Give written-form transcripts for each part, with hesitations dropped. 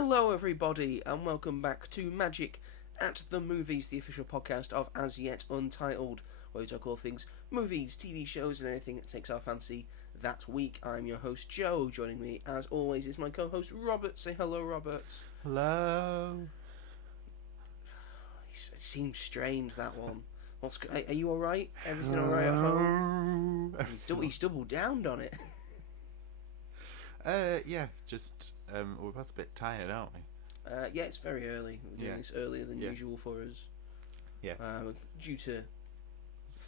Hello everybody and welcome back to Magic at the Movies, the official podcast of As Yet Untitled, where we talk all things movies, TV shows and anything that takes our fancy that week. I'm your host Joe. Joining me as always is my co-host Robert. Say hello, Robert. Hello. It seems strange, that one. Are you alright? Everything alright at home? He's doubled down on it. Yeah, just we're both a bit tired, aren't we? Yeah, it's very early. We're doing this earlier than usual for us. Yeah. Due to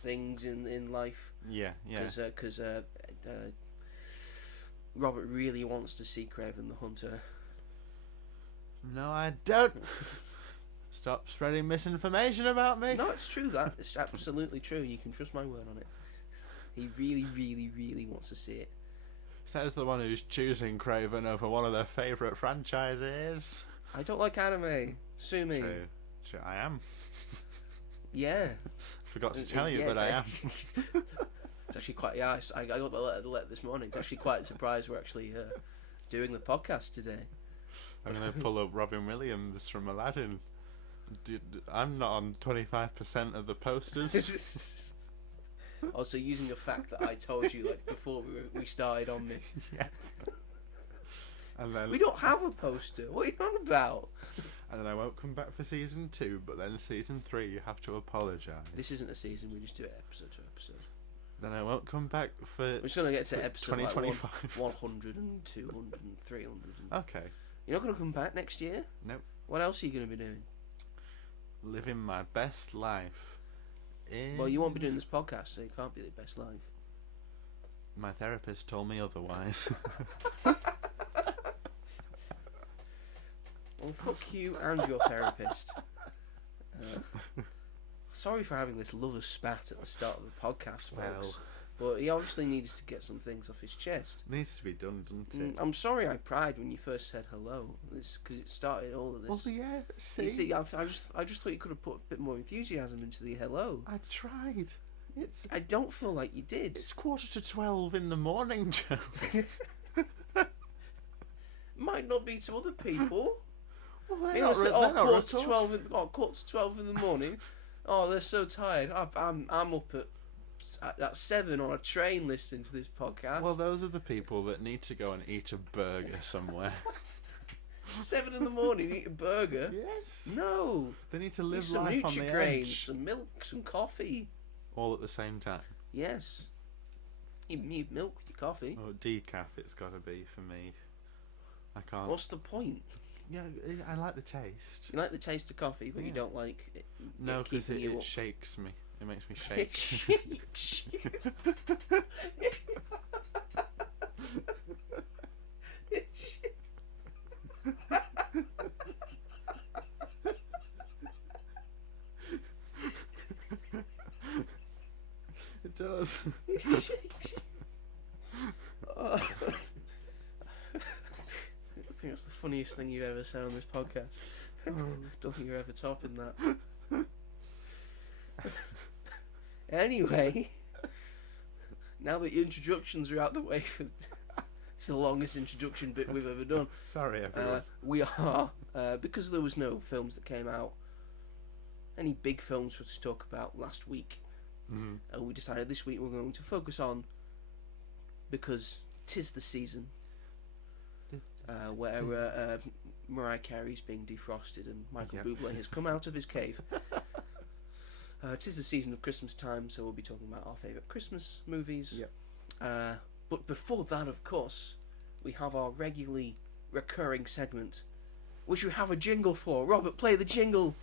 things in life. Yeah. Because Robert really wants to see Craven the Hunter. No, I don't. Stop spreading misinformation about me. No, it's true. That it's absolutely true. You can trust my word on it. He really, really, really wants to see it. Says the one who's choosing Craven over one of their favourite franchises. I don't like anime. Sue me. True, I am. Yeah. Forgot to tell you, but I am. It's actually quite. Yeah, I got the letter this morning. It's actually quite a surprise. We're actually doing the podcast today. I'm going to pull up Robin Williams from Aladdin. Dude, I'm not on 25% of the posters. Also, using a fact that I told you like before we started on me. Yeah. And then we don't have a poster. What are you on about? And then I won't come back for season 2, but then season 3 you have to apologise. This isn't a season. We just do it episode to episode. Then I won't come back for. We're just gonna get to episode 2025. Like 100 and 200 and 300. Okay. You're not gonna come back next year? Nope. What else are you gonna be doing? Living my best life. Well, you won't be doing this podcast, so you can't be the best life. My therapist told me otherwise. Well, fuck you and your therapist. Sorry for having this lover's spat at the start of the podcast, folks. But he obviously needs to get some things off his chest. Needs to be done, doesn't it? I'm sorry I pried when you first said hello. Because it started all of this. Well, yeah, see I just thought you could have put a bit more enthusiasm into the hello. I tried. I don't feel like you did. It's 11:45 in the morning, Joe. Might not be to other people. Well, they're not quarter to 12 in the morning. Oh, they're so tired. I'm up at 7 on a train listening to this podcast. Well, those are the people that need to go and eat a burger somewhere. 7 in the morning, eat a burger? Yes. No. They need to live some life on the Nutri-Grains, edge. some milk, some coffee. All at the same time. Yes. You need milk with your coffee. Oh, decaf it's got to be for me. I can't. What's the point? Yeah, I like the taste. You like the taste of coffee, but you don't like it. No, because it shakes me. It makes me shake. It shakes you. It does. It shakes you. Oh. I think that's the funniest thing you've ever said on this podcast. Don't think you're ever topping that. Anyway, now that your introductions are out the way, it's the longest introduction bit we've ever done. Sorry, everyone. We are, because there was no films that came out, any big films for us to talk about last week, we decided this week we're going to focus on, because 'tis the season, where Mariah Carey's being defrosted and Michael Bublé has come out of his cave. 'Tis the season of Christmas time, so we'll be talking about our favourite Christmas movies. Yep. But before that, of course, we have our regularly recurring segment, which we have a jingle for. Robert, play the jingle.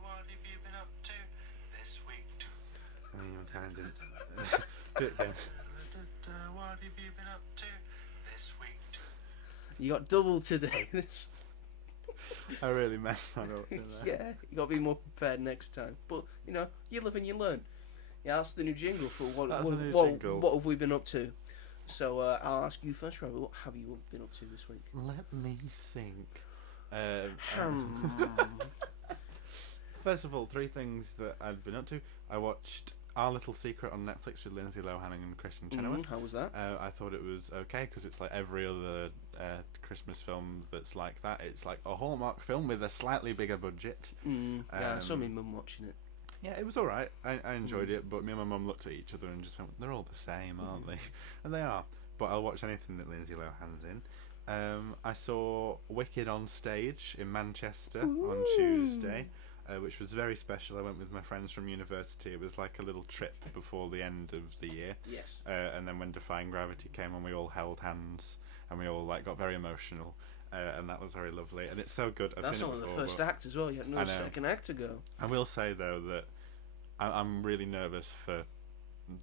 What have you been up to this week? I mean, I kind of didn't. Do it again. What have you been up to this week? You got double today. I really messed that up, didn't I? Yeah, you got to be more prepared next time. But, you live and you learn. Yeah, that's the new jingle for what have we been up to. So I'll ask you first, Robert. What have you been up to this week? Let me think. First of all, 3 things that I'd been up to. I watched Our Little Secret on Netflix with Lindsay Lohan and Kristen Chenoweth. How was that? I thought it was okay because it's like every other Christmas film that's like that. It's like a Hallmark film with a slightly bigger budget. Yeah, I saw my mum watching it. Yeah, it was alright. I enjoyed it, but me and my mum looked at each other and just went, they're all the same, aren't they? And they are. But I'll watch anything that Lindsay Lohan's in. I saw Wicked on stage in Manchester on Tuesday, which was very special. I went with my friends from university. It was like a little trip before the end of the year. Yes. And then when Defying Gravity came on, we all held hands and we all like got very emotional. And that was very lovely, and it's so good. That's only the first act as well. You have no second act to go. I will say though that I'm really nervous for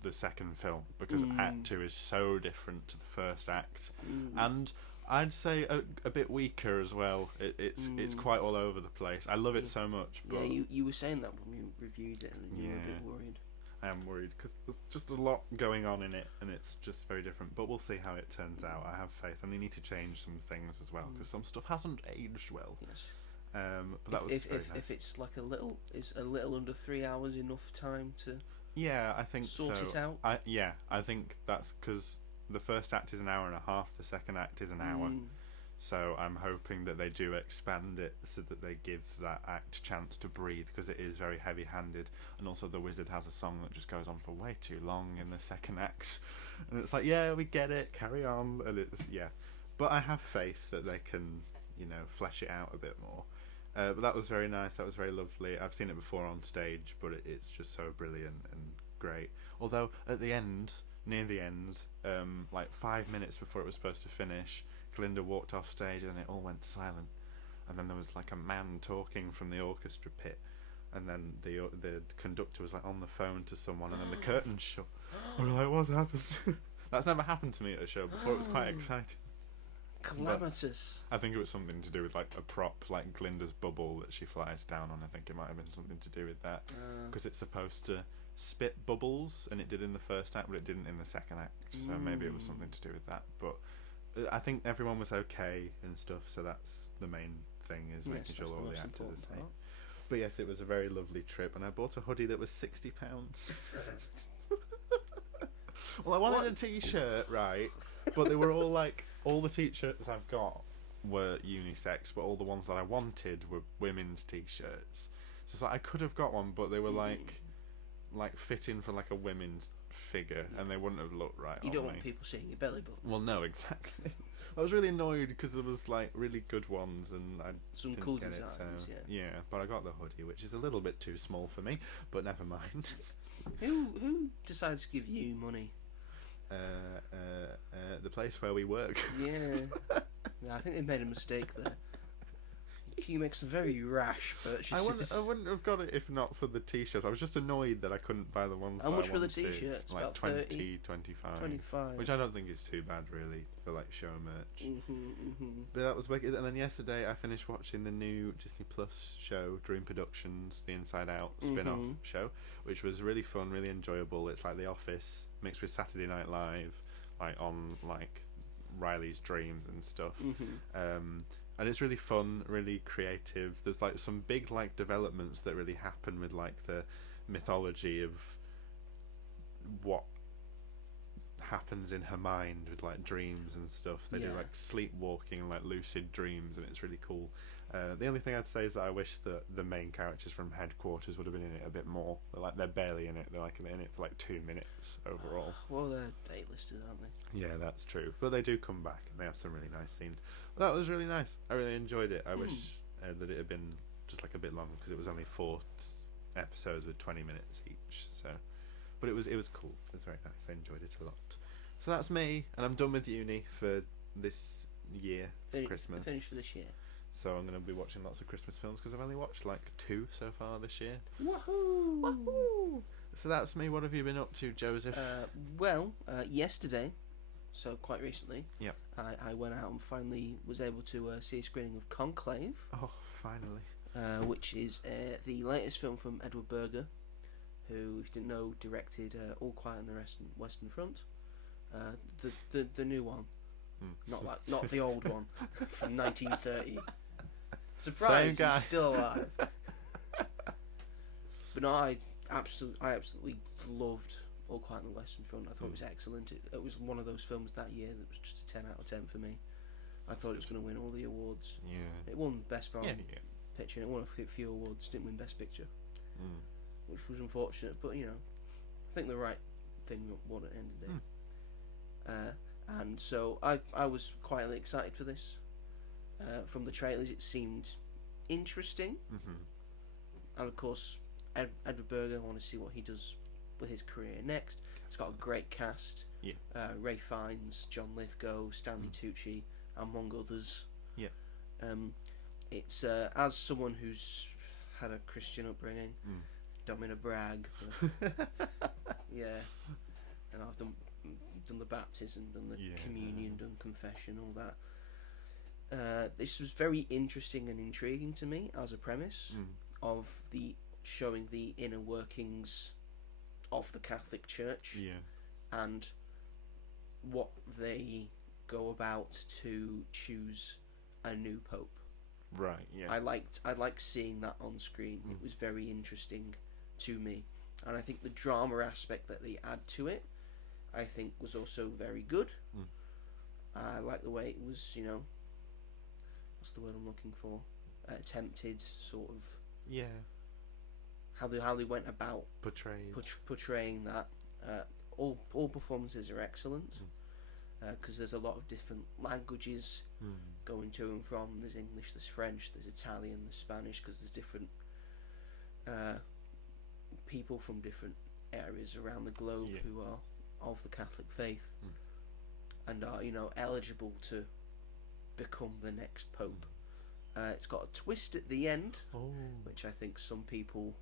the second film because Act 2 is so different to the first act, and I'd say a bit weaker as well. It's quite all over the place. I love it so much. But yeah, you were saying that when we reviewed it, and you were a bit worried. I am worried because there's just a lot going on in it, and it's just very different. But we'll see how it turns out. I have faith, and they need to change some things as well because some stuff hasn't aged well. Yes. But that was very nice. If it's like a little under 3 hours enough time to. Yeah, I think sort it out. I think that's because the first act is an hour and a half. The second act is an hour. So I'm hoping that they do expand it so that they give that act a chance to breathe because it is very heavy-handed, and also the wizard has a song that just goes on for way too long in the second act, and it's like, yeah, we get it, carry on, and it's but I have faith that they can, flesh it out a bit more. But that was very nice. That was very lovely. I've seen it before on stage, but it's just so brilliant and great. Although at the end, near the end, like 5 minutes before it was supposed to finish, Glinda walked off stage and it all went silent, and then there was like a man talking from the orchestra pit, and then the conductor was like on the phone to someone, and then the curtain shut. And we're like, what's happened? That's never happened to me at a show before. It was quite exciting. Calamitous. But I think it was something to do with like a prop, like Glinda's bubble that she flies down on. I think it might have been something to do with that, because it's supposed to spit bubbles, and it did in the first act, but it didn't in the second act. So maybe it was something to do with that. But I think everyone was okay and stuff, so that's the main thing, is making sure all the actors are safe. But yes, it was a very lovely trip, and I bought a hoodie that was £60. Well, I wanted a t-shirt, right? But they were all like, all the t-shirts I've got were unisex, but all the ones that I wanted were women's t-shirts. So it's like I could have got one, but they were like fitting for like a women's figure, and they wouldn't have looked right. You don't want people seeing your belly button. Well, no, exactly. I was really annoyed because there was like really good ones, and I didn't cool get designs. it. So, yeah, but I got the hoodie, which is a little bit too small for me, but never mind. Who decided to give you money? The place where we work. Yeah. I think they made a mistake there. You make some very rash purchases. I wouldn't have got it if not for the t-shirts. I was just annoyed that I couldn't buy the ones. How that much I were the wanted. t-shirts? Like about 20, 25. 25. Which I don't think is too bad really for like show merch. But that was wicked. And then yesterday I finished watching the new Disney Plus show, Dream Productions, the Inside Out spin-off show, which was really fun, really enjoyable. It's like The Office mixed with Saturday Night Live, like on like Riley's dreams and stuff. And it's really fun, really creative. There's like some big like developments that really happen with like the mythology of what happens in her mind with like dreams and stuff. They do like sleepwalking and like lucid dreams, and it's really cool. The only thing I'd say is that I wish that the main characters from Headquarters would have been in it a bit more. They're barely in it. They're in it for like 2 minutes overall. Well, they're A-listers, aren't they? Yeah, that's true. But they do come back, and they have some really nice scenes. But that was really nice. I really enjoyed it. I wish that it had been just like a bit longer, because it was only 4 episodes with 20 minutes each. So, but it was cool. It was very nice. I enjoyed it a lot. So that's me, and I'm done with uni for this year, for Christmas. Finished for this year. So I'm going to be watching lots of Christmas films, because I've only watched like 2 so far this year. Woohoo! Woohoo! So that's me. What have you been up to, Joseph? Yesterday, so quite recently, I went out and finally was able to see a screening of Conclave. Oh, finally. Which is the latest film from Edward Berger, who, if you didn't know, directed All Quiet on the Western Front. The new one. Not the old one from 1930. Surprise, he's still alive. But no, I absolutely loved All Quiet on the Western Front. I thought it was excellent. It was one of those films that year that was just a 10 out of 10 for me. I thought it was going to win all the awards. Yeah. It won Best Film Yeah. Picture, and it won a few awards. Didn't win Best Picture, which was unfortunate. But you know, I think the right thing won at the end of the day. And so I was quietly excited for this. From the trailers, it seemed interesting, and of course, Edward Berger. I want to see what he does with his career next. It's got a great cast. Yeah. Ray Fiennes, John Lithgow, Stanley Tucci, among others. Yeah. It's as someone who's had a Christian upbringing, don't mean to brag, but yeah, and I've done the baptism, done the communion, done confession, all that. This was very interesting and intriguing to me as a premise of showing the inner workings of the Catholic Church and what they go about to choose a new pope. Right. Yeah. I liked seeing that on screen. It was very interesting to me, and I think the drama aspect that they add to it, I think, was also very good. I like the way it was, you know, what's the word I'm looking for? Attempted, sort of. Yeah. How they went about portraying that. All performances are excellent, because there's a lot of different languages going to and from. There's English, there's French, there's Italian, there's Spanish, because there's different people from different areas around the globe who are of the Catholic faith and are, you know, eligible to become the next pope. It's got a twist at the end, which I think some people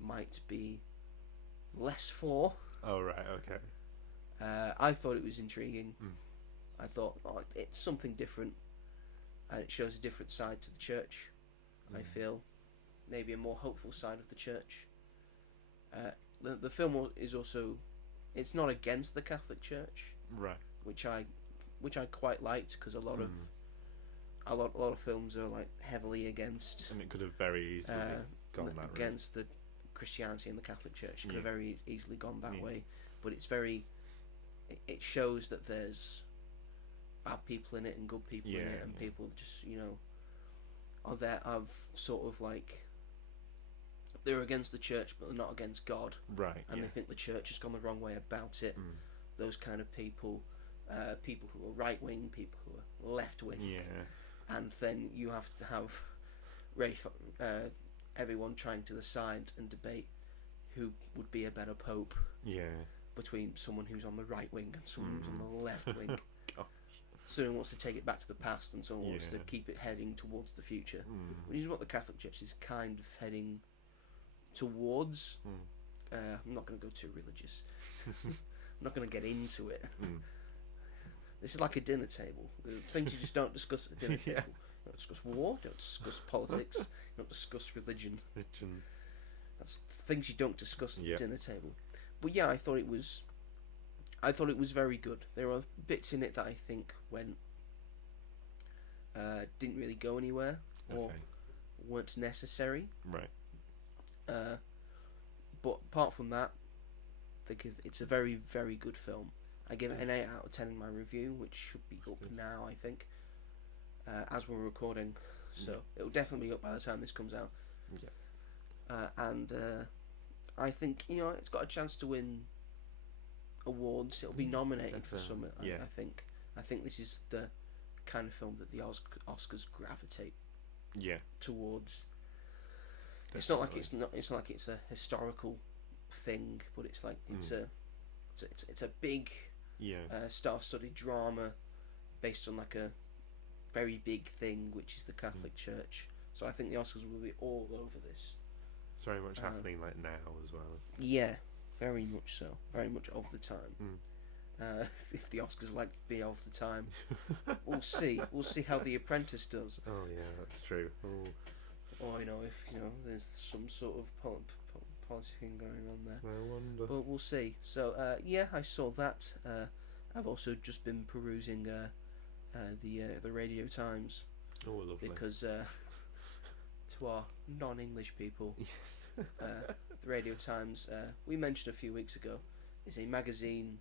might be less for. Oh, right, okay. I thought it was intriguing. I thought, it's something different, and it shows a different side to the church. I feel maybe a more hopeful side of the church. The film is also, it's not against the Catholic Church, right? Which I quite liked, because a lot of films are like heavily against, and it could have very easily gone that against the Christianity and the Catholic Church. It could have very easily gone that way, but it shows that there's bad people in it and good people in it, and people just, you know, are there of sort of like, they're against the church but they're not against God, right? And they think the church has gone the wrong way about it. Those kind of people, people who are right wing, people who are left wing, and then you have to have everyone trying to decide and debate who would be a better pope. Between someone who's on the right wing and someone who's on the left wing. Someone wants to take it back to the past, and someone wants to keep it heading towards the future, which is what the Catholic Church is kind of heading towards. I'm not going to go too religious. I'm not going to get into it. This is like a dinner table. The things you just don't discuss at a dinner table. You don't discuss war, don't discuss politics, you don't discuss religion. That's things you don't discuss at the dinner table. But yeah, I thought it was very good. There are bits in it that I think didn't really go anywhere or weren't necessary. Right. But apart from that, it's a very, very good film. I give it an 8 out of 10 in my review, which should be up now, I think, as we're recording. So it'll definitely be up by the time this comes out. And I think, you know, it's got a chance to win awards. It'll be nominated for some. I think this is the kind of film that the Oscars gravitate towards. Definitely. It's not like it's a historical thing, but it's like it's a big star-studded drama based on like a very big thing, which is the Catholic Church. So I think the Oscars will be all over this. It's very much happening like now as well. Yeah, very much so. Very much of the time. If the Oscars like to be of the time, we'll see. We'll see how The Apprentice does. Oh yeah, that's true. Or you know, if you know, there's some sort of politicking going on there. I wonder. But we'll see. So yeah, I saw that. I've also just been perusing the Radio Times. Oh, lovely. Because to our non-English people, Yes. the Radio Times, we mentioned a few weeks ago, is a magazine.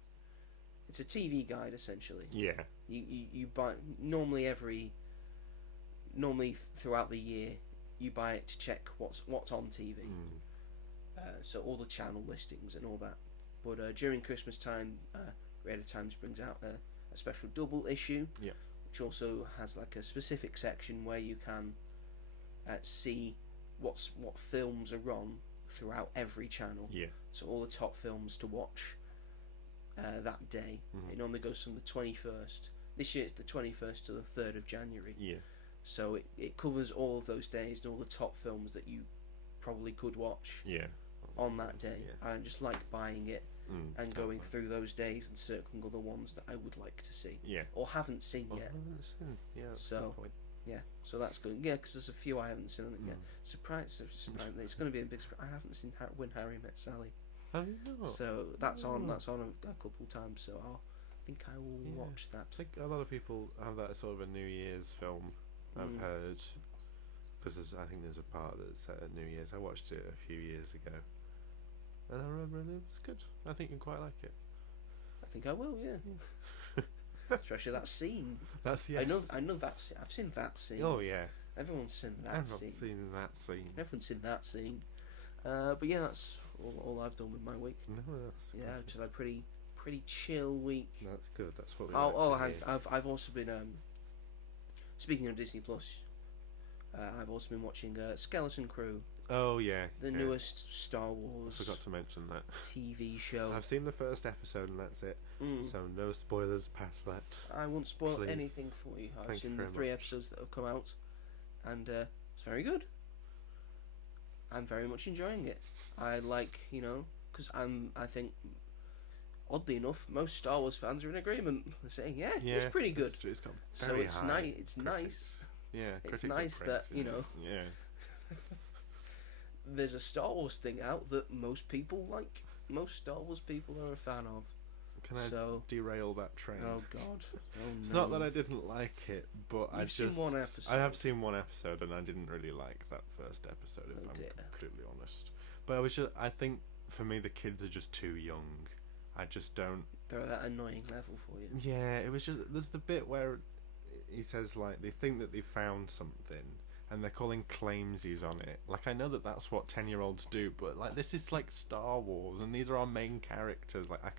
It's a TV guide essentially. Yeah. You buy normally throughout the year you buy it to check what's on TV. So all the channel listings and all that. But during Christmas time, Radio Times brings out a special double issue, Yeah. which also has like a specific section where you can see what films are on throughout every channel. Yeah. So all the top films to watch that day. It normally goes from the 21st. This year it's the 21st to the 3rd of January. Yeah. So it covers all of those days and all the top films that you probably could watch Yeah. on that day. Yeah. I just like buying it and going Definitely. through those days and circling all the ones that I would like to see Yeah. or haven't seen yet. Yeah. That's So- a good point. Yeah, so that's good. Yeah, because there's a few I haven't seen on it yet. Mm. Surprise! It's going to be a big surprise. I haven't seen When Harry Met Sally, Oh, no. so that's on. Oh. That's on a couple times. So I think I will Yeah. watch that. I think a lot of people have that as sort of a New Year's film. I've heard, because I think there's a part that's set at New Year's. I watched it a few years ago, and I remember it was good. I think you'd quite like it. I think I will. Yeah. Especially that scene. That's yes. I know that scene. I've seen that scene. Oh yeah. Everyone's seen that I've not scene. seen that scene. Everyone's seen that scene. But yeah, that's all I've done with my week. No, that's Yeah, good. just had a pretty chill week. That's good. That's what we Oh, like to hear. I've also been speaking of Disney Plus. I've also been watching Skeleton Crew, Oh yeah. the yeah. newest Star I Wars forgot to mention that. TV show. I've seen the first episode and that's it. Mm. So no spoilers past that. I won't spoil Please. anything for you. I've Thank you seen the very 3 much. episodes that have come out, and it's very good. I'm very much enjoying it. I like, because I think, oddly enough, most Star Wars fans are in agreement. They're saying, yeah, it's pretty good. It's got So very it's high nice. It's critics. nice. Yeah, It's critics nice are that, praising it. Yeah. There's a Star Wars thing out that most people like. Most Star Wars people are a fan of. Can I So- derail that train? Oh God! Oh It's no. not that I didn't like it, but I You've just seen one episode. I have seen one episode and I didn't really like that first episode. If Oh, I'm dear. completely honest, but I think for me the kids are just too young. I just don't. They're at that annoying level for you. Yeah, it was just there's the bit where he says like they think that they found something and they're calling claimsies on it. Like I know that that's what 10-year-olds do, but like this is like Star Wars and these are our main characters. Like I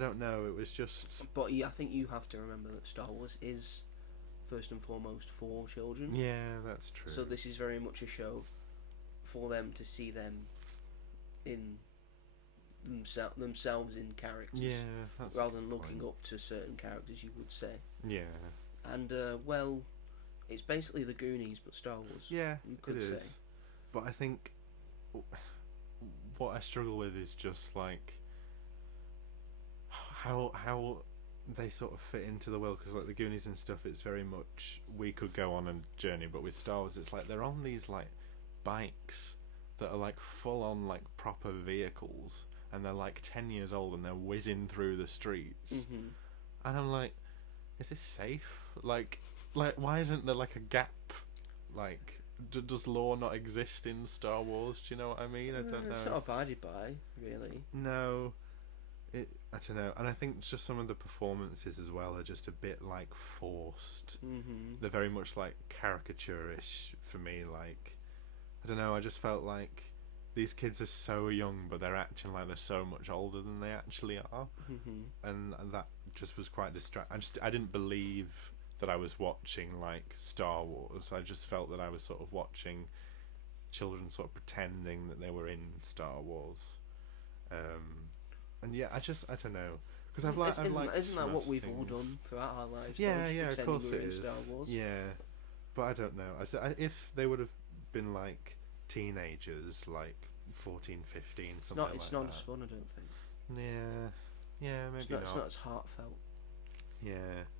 don't know. It was just But yeah, I think you have to remember that Star Wars is first and foremost for children. yeah, that's true. So this is very much a show for them to see them in themselves in characters, yeah, that's rather a than good looking point. up to certain characters, you would say. Yeah, And well, it's basically the Goonies, but Star Wars. yeah, You could it say. is. But I think what I struggle with is just like how they sort of fit into the world, because like the Goonies and stuff, it's very much we could go on a journey, but with Star Wars it's like they're on these like bikes that are like full on like proper vehicles and they're like 10 years old and they're whizzing through the streets. Mm-hmm. And I'm like, is this safe? Like why isn't there like a gap? Like does law not exist in Star Wars? Do you know what I mean? I don't know. It's not abided by, really. No, I don't know, and I think just some of the performances as well are just a bit like forced. Mm-hmm. They're very much like caricaturish for me. Like, I don't know. I just felt like these kids are so young, but they're acting like they're so much older than they actually are, Mm-hmm. and that just was quite distracting. I didn't believe that I was watching like Star Wars. I just felt that I was sort of watching children sort of pretending that they were in Star Wars. And yeah, I don't know, because I've liked. Isn't that what we've all things. done throughout our lives? Yeah, though, yeah, of pretending course we're it in is. Star Wars. Yeah, but I don't know. If they would have been like teenagers, like 14, 15, something like that. It's not as fun, I don't think. Yeah, maybe It's not as heartfelt. Yeah,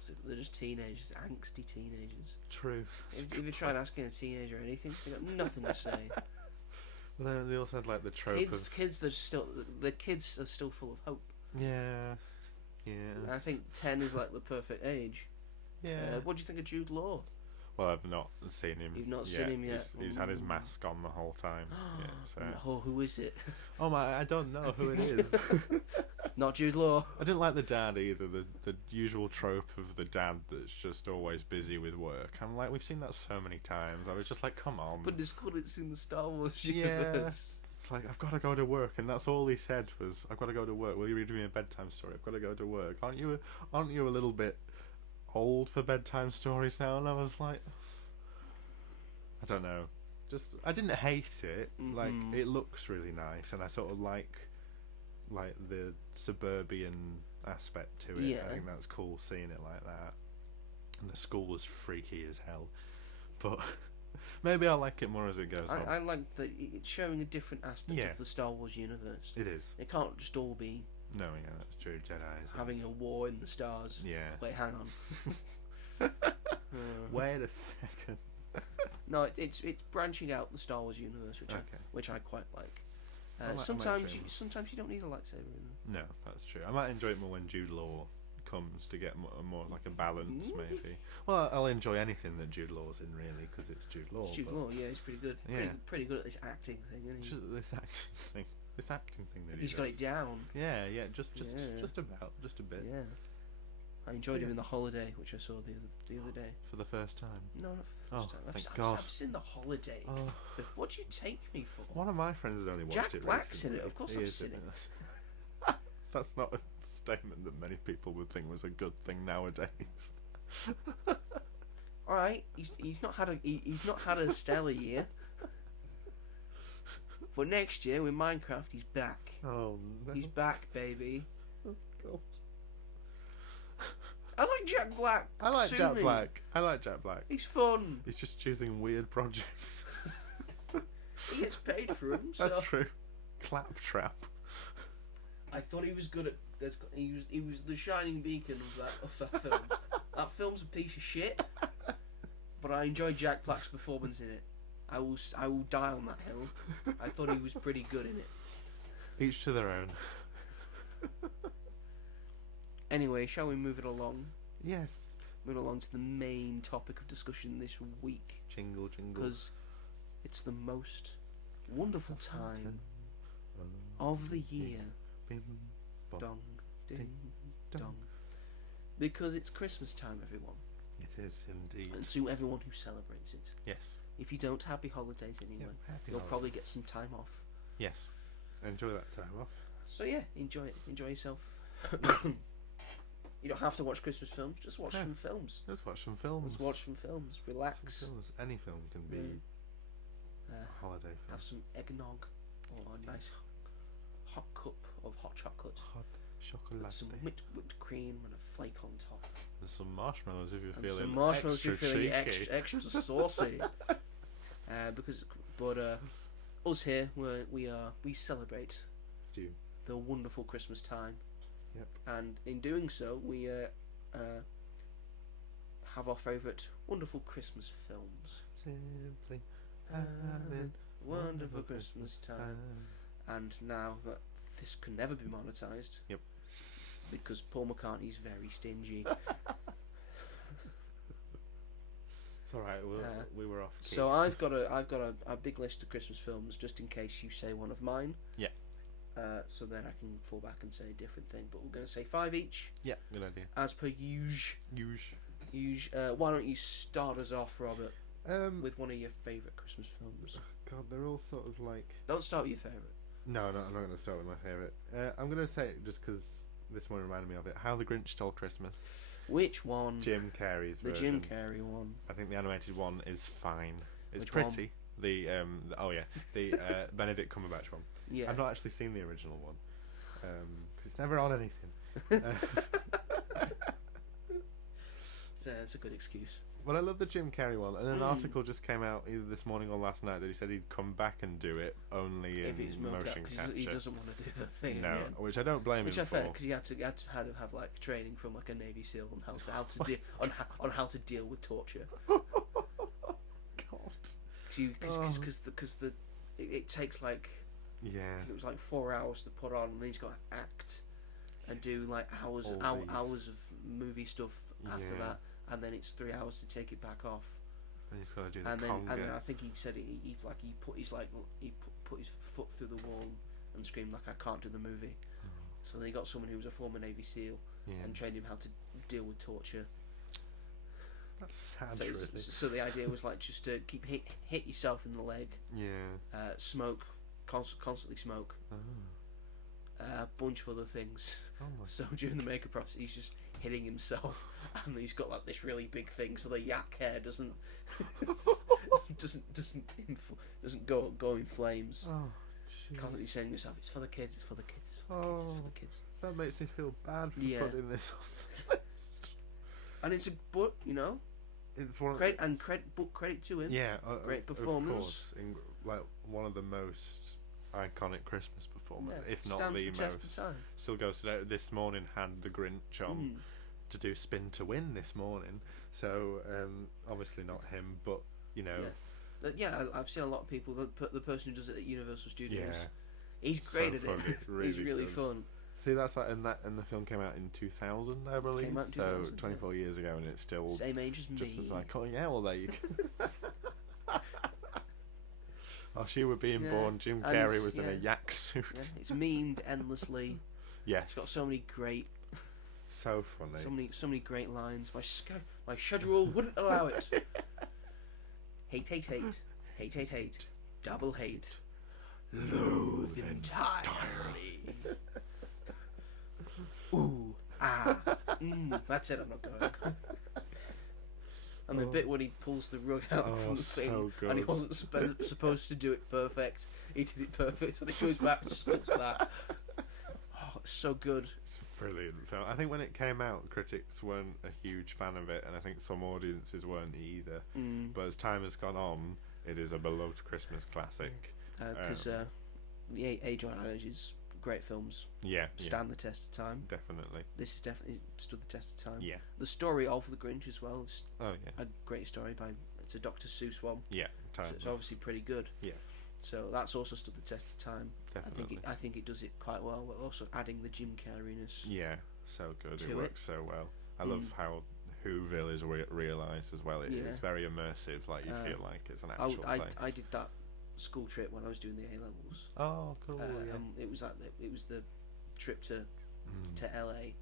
'Cause they're just teenagers, angsty teenagers. true. If you tried asking a teenager anything, they got nothing to say. Well, they also had like the trope of Kids are still full of hope. yeah. And I think 10 is like the perfect age. Yeah. What do you think of Jude Law? Well, I've not seen him. You've not seen him yet? He's had his mask on the whole time. Yeah, so. No, who is it? Oh my! I don't know who it is. Not Jude Law. I didn't like the dad either. The usual trope of the dad that's just always busy with work. I'm like, we've seen that so many times. I was just like, come on. But it's good. It's in the Star Wars Yeah. universe. It's like, I've got to go to work, and that's all he said was, I've got to go to work. Will you read me a bedtime story? I've got to go to work. Aren't you a little bit old for bedtime stories now? And I was like, I don't know. I didn't hate it. Mm-hmm. Like, it looks really nice, and I sort of like the suburban aspect to it. Yeah. I think that's cool seeing it like that. And the school was freaky as hell, but maybe I'll like it more as it goes on. I like that it's showing a different aspect Yeah. of the Star Wars universe. It is. It can't just all be No, yeah, that's true. Jedi's having a war in the stars. Yeah. Wait, hang on. Wait a second. No, it's branching out the Star Wars universe, which I quite like. Sometimes you don't need a lightsaber in them. No, that's true. I might enjoy it more when Jude Law comes to get more like a balance, maybe. Well, I'll enjoy anything that Jude Law's in, really, because it's Jude Law. It's Jude Law, yeah, he's pretty good. Yeah. Pretty good at this acting thing, isn't he? Just this acting thing that He's got it down. Yeah, just Yeah. just a bit. Yeah. I enjoyed him in The Holiday, which I saw the other day. For the first time. No, not for the first time. Thank God. I've seen The Holiday. Oh. What do you take me for? One of my friends has only watched Jack it Black's recently. in it. Of course He I've is seen in it. That's not a statement that many people would think was a good thing nowadays. All right, he's not had a stellar year. But next year with Minecraft, he's back. Oh no. He's back, baby. Oh, God. I like Jack Black. I like Sue Jack me. Black. I like Jack Black. He's fun. He's just choosing weird projects. He gets paid for them. That's so. true. Claptrap. I thought he was good at. He was the shining beacon of that film. That film's a piece of shit, but I enjoyed Jack Black's performance in it. I will die on that hill. I thought he was pretty good in it. Each to their own. Anyway, shall we move it along? Yes. Move along to the main topic of discussion this week, Jingle, jingle. because it's the most wonderful time of the year. Bim, bom. Dong, ding, ding, dong. dong. Because it's Christmas time, everyone. It is indeed. And to everyone who celebrates it. Yes. If you don't, happy holidays anyway. Yeah, happy You'll holidays. probably get some time off. Yes. Enjoy that time off. So yeah, enjoy it. Enjoy yourself. You don't have to watch Christmas films. Just watch No. some films. Let's watch some films. Just watch some films. Relax. Some films. Any film can be a holiday film. Have some eggnog or a nice hot cup of hot chocolate. Hot chocolate. With some whipped cream and a flake on top. And some marshmallows if you're And feeling some marshmallows if extra you're feeling cheeky. extra saucy. Us here, we celebrate Do. the wonderful Christmas time. Yep. And in doing so, we have our favourite wonderful Christmas films. Simply Having a wonderful Christmas time. And now that this can never be monetised. Yep. Because Paul McCartney's very stingy. It's alright, we were off key. So I've got a big list of Christmas films just in case you say one of mine. Yeah. So then I can fall back and say a different thing. But we're going to say 5 each. Yeah, good idea. As per usual. Usual. Why don't you start us off, Robert, With with one of your favourite Christmas films? God, they're all sort of like. Don't start with your favourite. No, I'm not going to start with my favourite. I'm going to say it just because this one reminded me of it. How the Grinch Stole Christmas. Which one? Jim Carrey's The version. Jim Carrey one. I think the animated one is fine. It's Which pretty. The Benedict Cumberbatch one. Yeah. I've not actually seen the original one because it's never on anything. So it's a good excuse. Well, I love the Jim Carrey one, and an article just came out either this morning or last night that he said he'd come back and do it only If in it's motion capture. he doesn't want to do the thing No, again. which I don't blame Which him I fair for. because he had to have like training from like a Navy SEAL on how to deal on how to deal with torture. God. Because it takes like Yeah. it was like 4 hours to put on, and then he's got to act and do like hours All these. of movie stuff after Yeah. that, and then it's 3 hours to take it back off. And he's got to do the and then conga. I think he said he put his put his foot through the wall and screamed like, I can't do the movie. So then he got someone who was a former Navy SEAL and trained him how to deal with torture. That's sad, So, really. so the idea was like just to keep hit yourself in the leg, smoke, constantly smoke, a bunch of other things. Oh my So during the makeup process, he's just hitting himself, and he's got like this really big thing, so the yak hair doesn't go in flames. Oh, Constantly saying to yourself, "It's for the kids. It's for the kids. It's for the kids. It's for the kids." That makes me feel bad for putting this on the list. And it's It's one credit to him. Yeah, great performance. Of course, like one of the most iconic Christmas performers, if not stands the test of most. time. Still goes today. This morning had the Grinch on to do Spin to Win this morning. So obviously not him, but I've seen a lot of people. The person who does it at Universal Studios. Yeah, he's great at funny, it. He's really good. fun. See, that's like, and the film came out in 2000, I believe. Came out in so 2000, 24 years ago, and it's still Same age as me. just as iconic. Yeah, well, there you go. While she were being born, Jim And Carrey it's- was in a yak suit. Yeah, it's memed endlessly. Yes, It's got so many great, so funny. so many great lines. My schedule wouldn't allow it. Hate, double hate, loathe entirely. Ooh, that's it. I'm not going. And the bit when he pulls the rug out from the thing, so good. and he wasn't supposed to do it perfect. He did it perfect, so he goes back and splits that. Oh, it's so good. It's a brilliant film. I think when it came out, critics weren't a huge fan of it, and I think some audiences weren't either. But as time has gone on, it is a beloved Christmas classic. Because the Age of Ages, great films, stand the test of time. Definitely. This has definitely stood the test of time. Yeah. The story of the Grinch as well is Oh yeah. a great story it's a Dr. Seuss one. Yeah. So it's obviously pretty good. Yeah. So that's also stood the test of time. Definitely. I think it does it quite well, but also adding the Jim Carreyness. Yeah. So good. To It works so well. I love how Whoville is realised as well. It's very immersive. Like you feel like it's an actual place. I did that school trip when I was doing the A levels. Oh, cool. It was the trip to LA,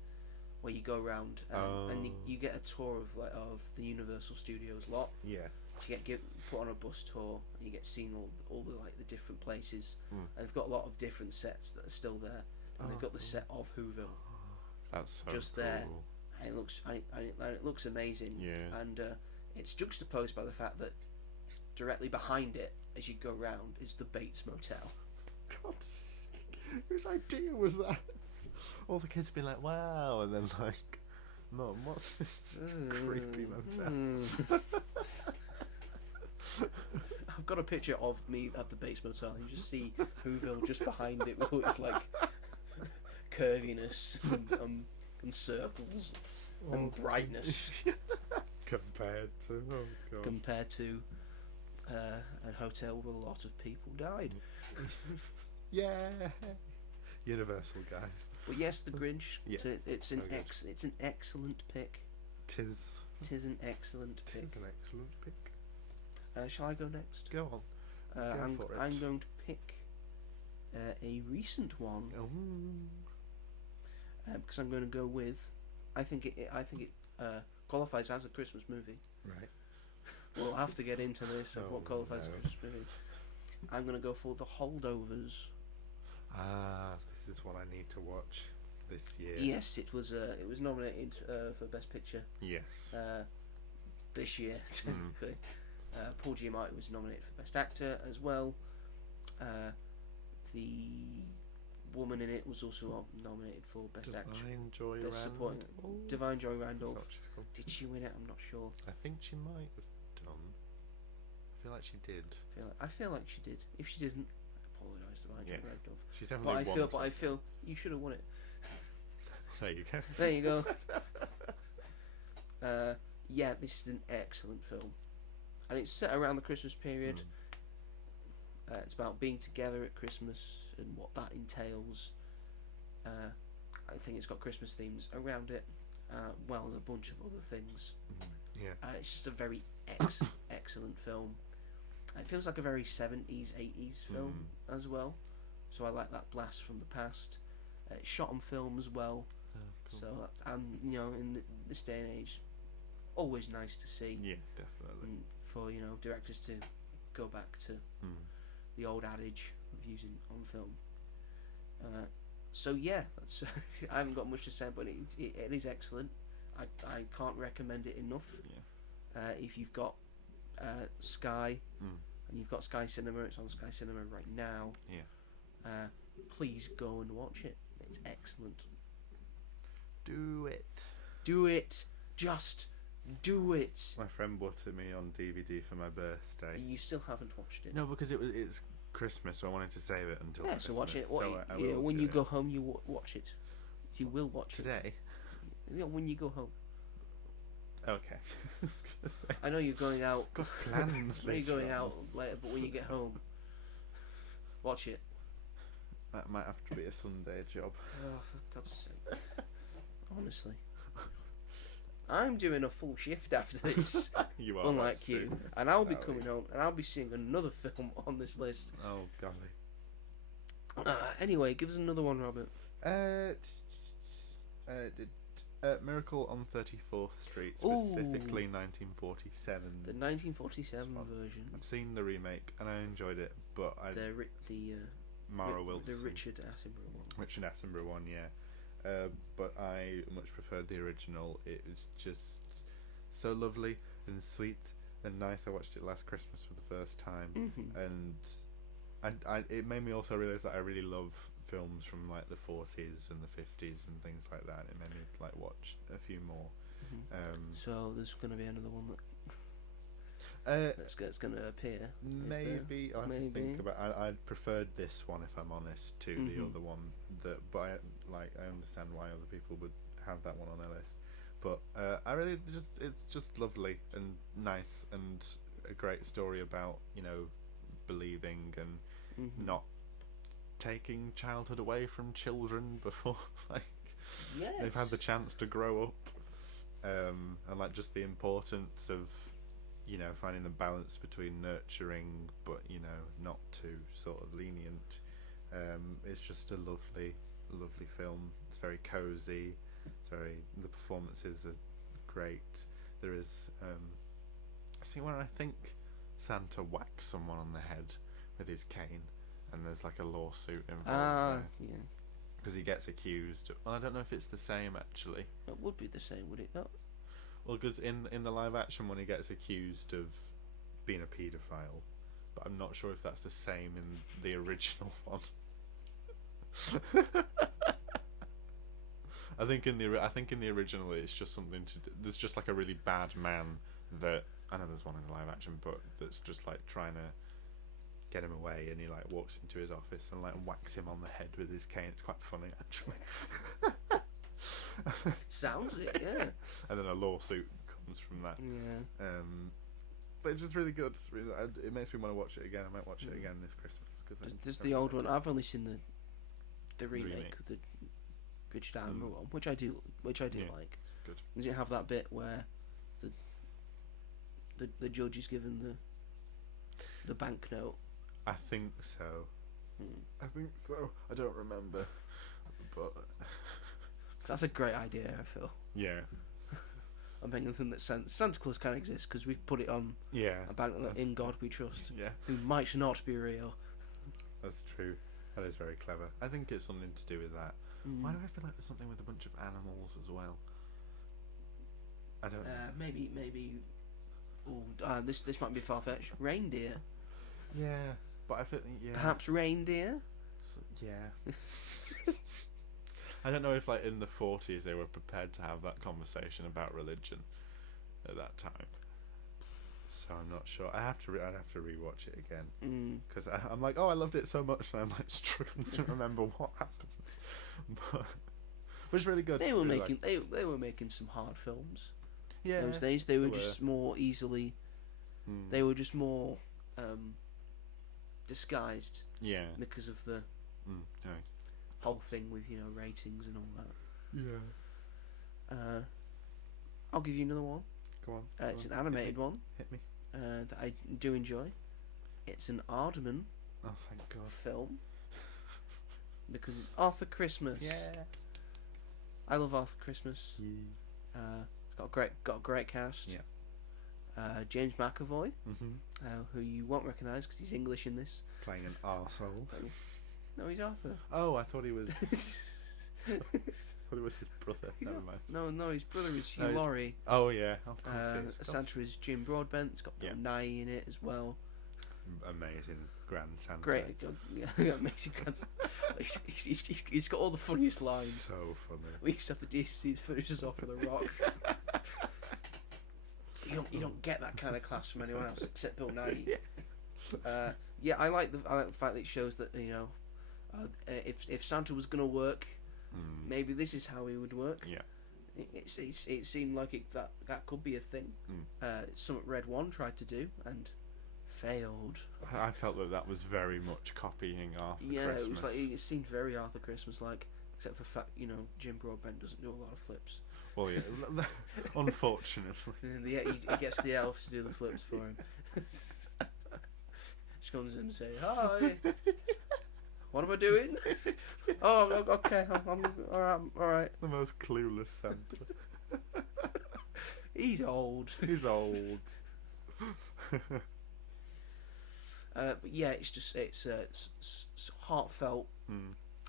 where you go around and you get a tour of the Universal Studios lot. Yeah. You get put on a bus tour and you get seen all the the different places. And they've got a lot of different sets that are still there. And they've got the set of Whoville. That's so just cool. there. And it looks amazing. Yeah. And it's juxtaposed by the fact that directly behind it, as you go round, is the Bates Motel. God's sake. Whose idea was that? All the kids being like, wow, and then like, Mum, what's this creepy motel? I've got a picture of me at the Bates Motel. You just see Whoville just behind it with all its curviness and circles and brightness compared to a hotel where a lot of people died. Yeah, Universal guys. But yes, the Grinch. Yeah, it's an excellent pick. Tis an excellent pick. an excellent pick. Shall I go next? Go on. I'm going to pick a recent one. Because I'm going to go with. I think it qualifies as a Christmas movie. Right. We'll have to get into this of what qualifies as a Christmas movie. I'm going to go for The Holdovers. This is one I need to watch this year. Yes, it was nominated for Best Picture. Yes. This year, technically. Paul Giamatti was nominated for Best Actor as well. The woman in it was also nominated for Best Actress. Best Supporting. Divine Joy Randolph. Did she win it? I'm not sure. I think she might have done. I feel like she did. I feel like she did. If she didn't, I apologise, Divine Joy Randolph. She's definitely But I feel you should have won it. There you go. There you go. Yeah, this is an excellent film, and it's set around the Christmas period. It's about being together at Christmas and what that entails. I think it's got Christmas themes around it, well, and a bunch of other things. Yeah. It's just a very excellent film. It feels like a very 70s, 80s film as well. So I like that blast from the past. It's shot on film as well. Oh, cool. So and in this day and age, always nice to see. Yeah, definitely. For directors to go back to the old adage of using on film. So yeah, that's I haven't got much to say, but it is excellent. I can't recommend it enough. Yeah. If you've got Sky and you've got Sky Cinema, it's on Sky Cinema right now. Yeah. Please go and watch it. It's excellent. Do it. Do it. Just do it. My friend bought it me on DVD for my birthday. You still haven't watched it. No, because it's Christmas, so I wanted to save it until Christmas. So watch it. I will when do you it. go home, you watch it. You will watch today. it. When you go home. Okay. I know you're going out. Got plans. I know you're going out later, but when you get home, watch it. That might have to be a Sunday job. Oh, for God's sake! Honestly, I'm doing a full shift after this. You are. Unlike that's you, true. and I'll be coming home, and I'll be seeing another film on this list. Oh golly. Anyway, give us another one, Robert. Miracle on 34th Street, specifically 1947. The 1947 version. I've seen the remake and I enjoyed it, but Mara Wilson, the Richard Attenborough one. Richard Attenborough one, yeah. But I much preferred the original. It was just so lovely and sweet and nice. I watched it last Christmas for the first time, and it made me also realise that I really love films from like the 40s and the 50s and things like that. It made me like watch a few more. So there's going to be another one that's going to appear. Maybe I'll have to think about. I preferred this one, if I'm honest, to the other one. But I understand why other people would have that one on their list. But I really it's just lovely and nice and a great story about believing and not taking childhood away from children before they've had the chance to grow up, and like just the importance of finding the balance between nurturing but not too sort of lenient. It's just a lovely film. It's very cozy. The performances are great. There is see when I think Santa whacks someone on the head with his cane, and there's like a lawsuit involved there. Because he gets accused. Well, I don't know if it's the same actually. It would be the same, would it not? Well, because in the live action one he gets accused of being a paedophile, but I'm not sure if that's the same in the original one. I think in the original it's just something to do. There's just like a really bad man that I know there's one in the live action, but that's just like trying to get him away, and he like walks into his office and like whacks him on the head with his cane. It's quite funny actually. Sounds it, yeah. And then a lawsuit comes from that. Yeah. But it's just really good. It makes me want to watch it again. I might watch it again this Christmas. Just the old one. I've only seen the remake, the Richard Attenborough one, which I do like. Good. Does it have that bit where the judge is given the banknote? I think so. I think so. I don't remember, but that's a great idea, I feel. Yeah. I'm thinking that Santa Claus can exist because we've put it on a banknote in God we trust. Yeah. Who might not be real. That's true. That is very clever. I think it's something to do with that. Why do I feel like there's something with a bunch of animals as well? I don't know. Maybe. Oh, this might be far-fetched. Reindeer. Yeah, but I feel Perhaps reindeer. So, yeah. I don't know if like in the 40s they were prepared to have that conversation about religion at that time. So I'm not sure. I'd have to rewatch it again because I'm like, oh, I loved it so much, and I'm like struggling to remember what happens. But it's really good. They were they were making some hard films. Yeah. Those days they were just more easily. They were just more disguised. Yeah. Because of the whole thing with ratings and all that. Yeah. I'll give you another one. Go on. It's an animated one Hit me. that I do enjoy. It's an Aardman Oh, thank God. film because it's Arthur Christmas. I love Arthur Christmas. It's got a great cast. Yeah. James McAvoy, Mm-hmm. who you won't recognise because he's English in this. Playing an arsehole. No, he's Arthur. Oh, I thought he was. I thought it was his brother. Never mind. No, his brother is Hugh No, Laurie. Oh yeah, of course it is. Santa is Jim Broadbent. It's got Bill Nighy in it as well. Amazing Grand Santa. Great, amazing Grand Santa. He's got all the funniest lines. So funny. We used to have the decency to finish us off with a rock. You don't get that kind of class from anyone else except Bill Nighy. I like the fact that it shows that if Santa was gonna work, maybe this is how he would work. Yeah. It seemed like that could be a thing. It's something Red One tried to do and failed. I felt that was very much copying Arthur Christmas. It was like it seemed very Arthur Christmas like, except for the fact Jim Broadbent doesn't do a lot of flips. Well, yeah, unfortunately. And then he gets the elves to do the flips for him. Just comes in and say, "Hi, what am I doing?" "Oh, okay, I'm all right." The most clueless Santa. He's old. He's old. But yeah, it's heartfelt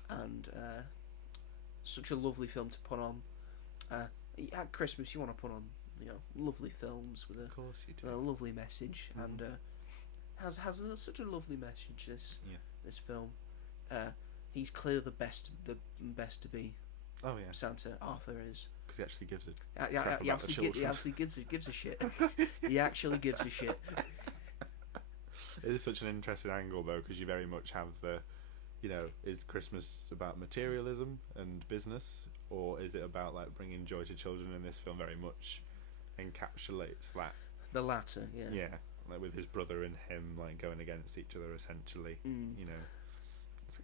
and such a lovely film to put on. At Christmas, you want to put on lovely films with Of course you do. a lovely message, and has such a lovely message. This film, he's clearly the best to be. Oh yeah. Santa Arthur is. Because he actually gives it. He actually gives a shit. He actually gives a shit. It is such an interesting angle though, because you very much have the, is Christmas about materialism and business, or is it about like bringing joy to children? And this film very much encapsulates that. The latter, yeah. Yeah, like with his brother and him like going against each other essentially.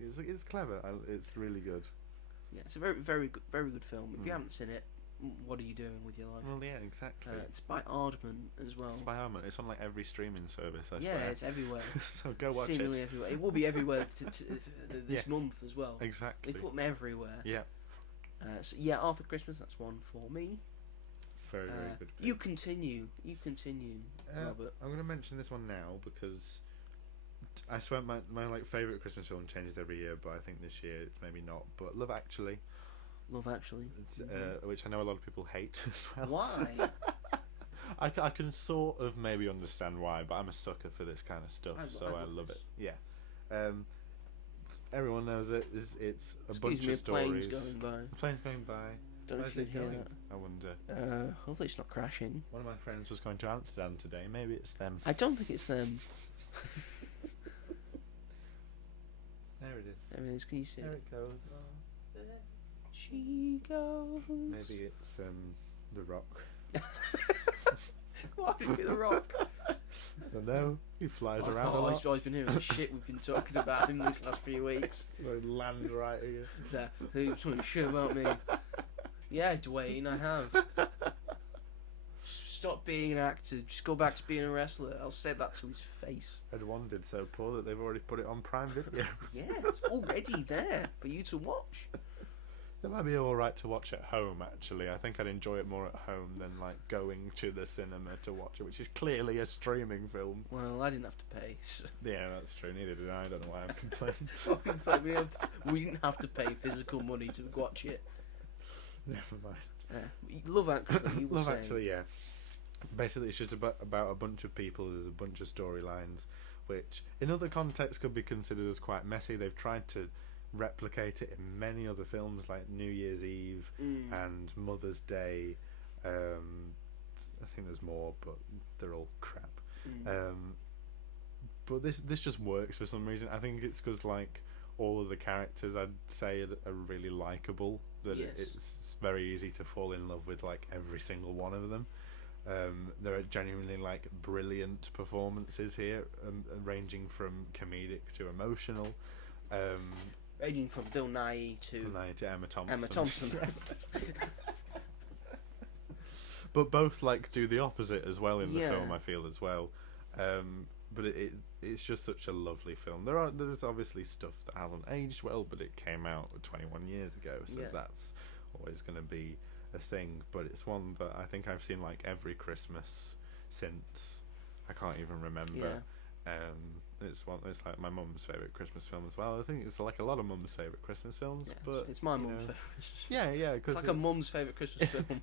It's clever. It's really good. Yeah, it's a very good film. If you haven't seen it, what are you doing with your life? Well, yeah, exactly. It's by Aardman as well. It's by Aardman. It's on like every streaming service. I yeah, swear. it's everywhere. So go watch Seemingly it. everywhere. It will be everywhere this month as well. Exactly. They put them everywhere. Yeah. So yeah, Arthur Christmas. That's one for me. It's very good. You continue, Robert. I'm going to mention this one now because I swear my like favourite Christmas film changes every year, but I think this year it's maybe not. But Love Actually. Love Actually. Which I know a lot of people hate as well. Why? I can sort of maybe understand why, but I'm a sucker for this kind of stuff, so I love it. Yeah. Everyone knows it. It's a bunch of stories. Plane's going by. The plane's going by. Don't know if you can hear that. I wonder. Hopefully it's not crashing. One of my friends was going to Amsterdam today. Maybe it's them. I don't think it's them. There it is. There it is. Can you see There it? it goes. There she goes. Maybe it's The Rock. Why would it be The Rock? I don't know. He flies around a lot. I've always been hearing the shit we've been talking about in these last few weeks. They land right here. Something shit about me. Yeah, Dwayne, I have. Stop being an actor. Just go back to being a wrestler. I'll say that to his face. Red One did so poor that they've already put it on Prime Video. Yeah, it's already there for you to watch. It might be alright to watch at home, actually. I think I'd enjoy it more at home than like going to the cinema to watch it, which is clearly a streaming film. Well, I didn't have to pay. So. Yeah, that's true. Neither did I. I don't know why I'm complaining. We didn't have to pay physical money to watch it. Never mind. Love Actually, you were Love saying. Actually, yeah. Basically, it's just about a bunch of people. There's a bunch of storylines, which in other contexts could be considered as quite messy. They've tried to replicate it in many other films, like New Year's Eve and Mother's Day. I think there's more, but they're all crap. But this just works for some reason. I think it's because like all of the characters, I'd say, are really likable. That it's very easy to fall in love with like every single one of them. There are genuinely like brilliant performances here, ranging from comedic to emotional. Ranging from Bill Nighy to Emma Thompson. Emma Thompson. but both like do the opposite as well in the Yeah. film. I feel as well, but it's just such a lovely film. There's obviously stuff that hasn't aged well, but it came out 21 years ago, so Yeah. that's always going to be a thing. But it's one that I think I've seen like every Christmas since I can't even remember. It's like my mum's favourite Christmas film as well. I think it's like a lot of mum's favourite Christmas films, Yeah, but it's my you mum's know, favourite Christmas film. yeah, It's because like a mum's favourite Christmas film.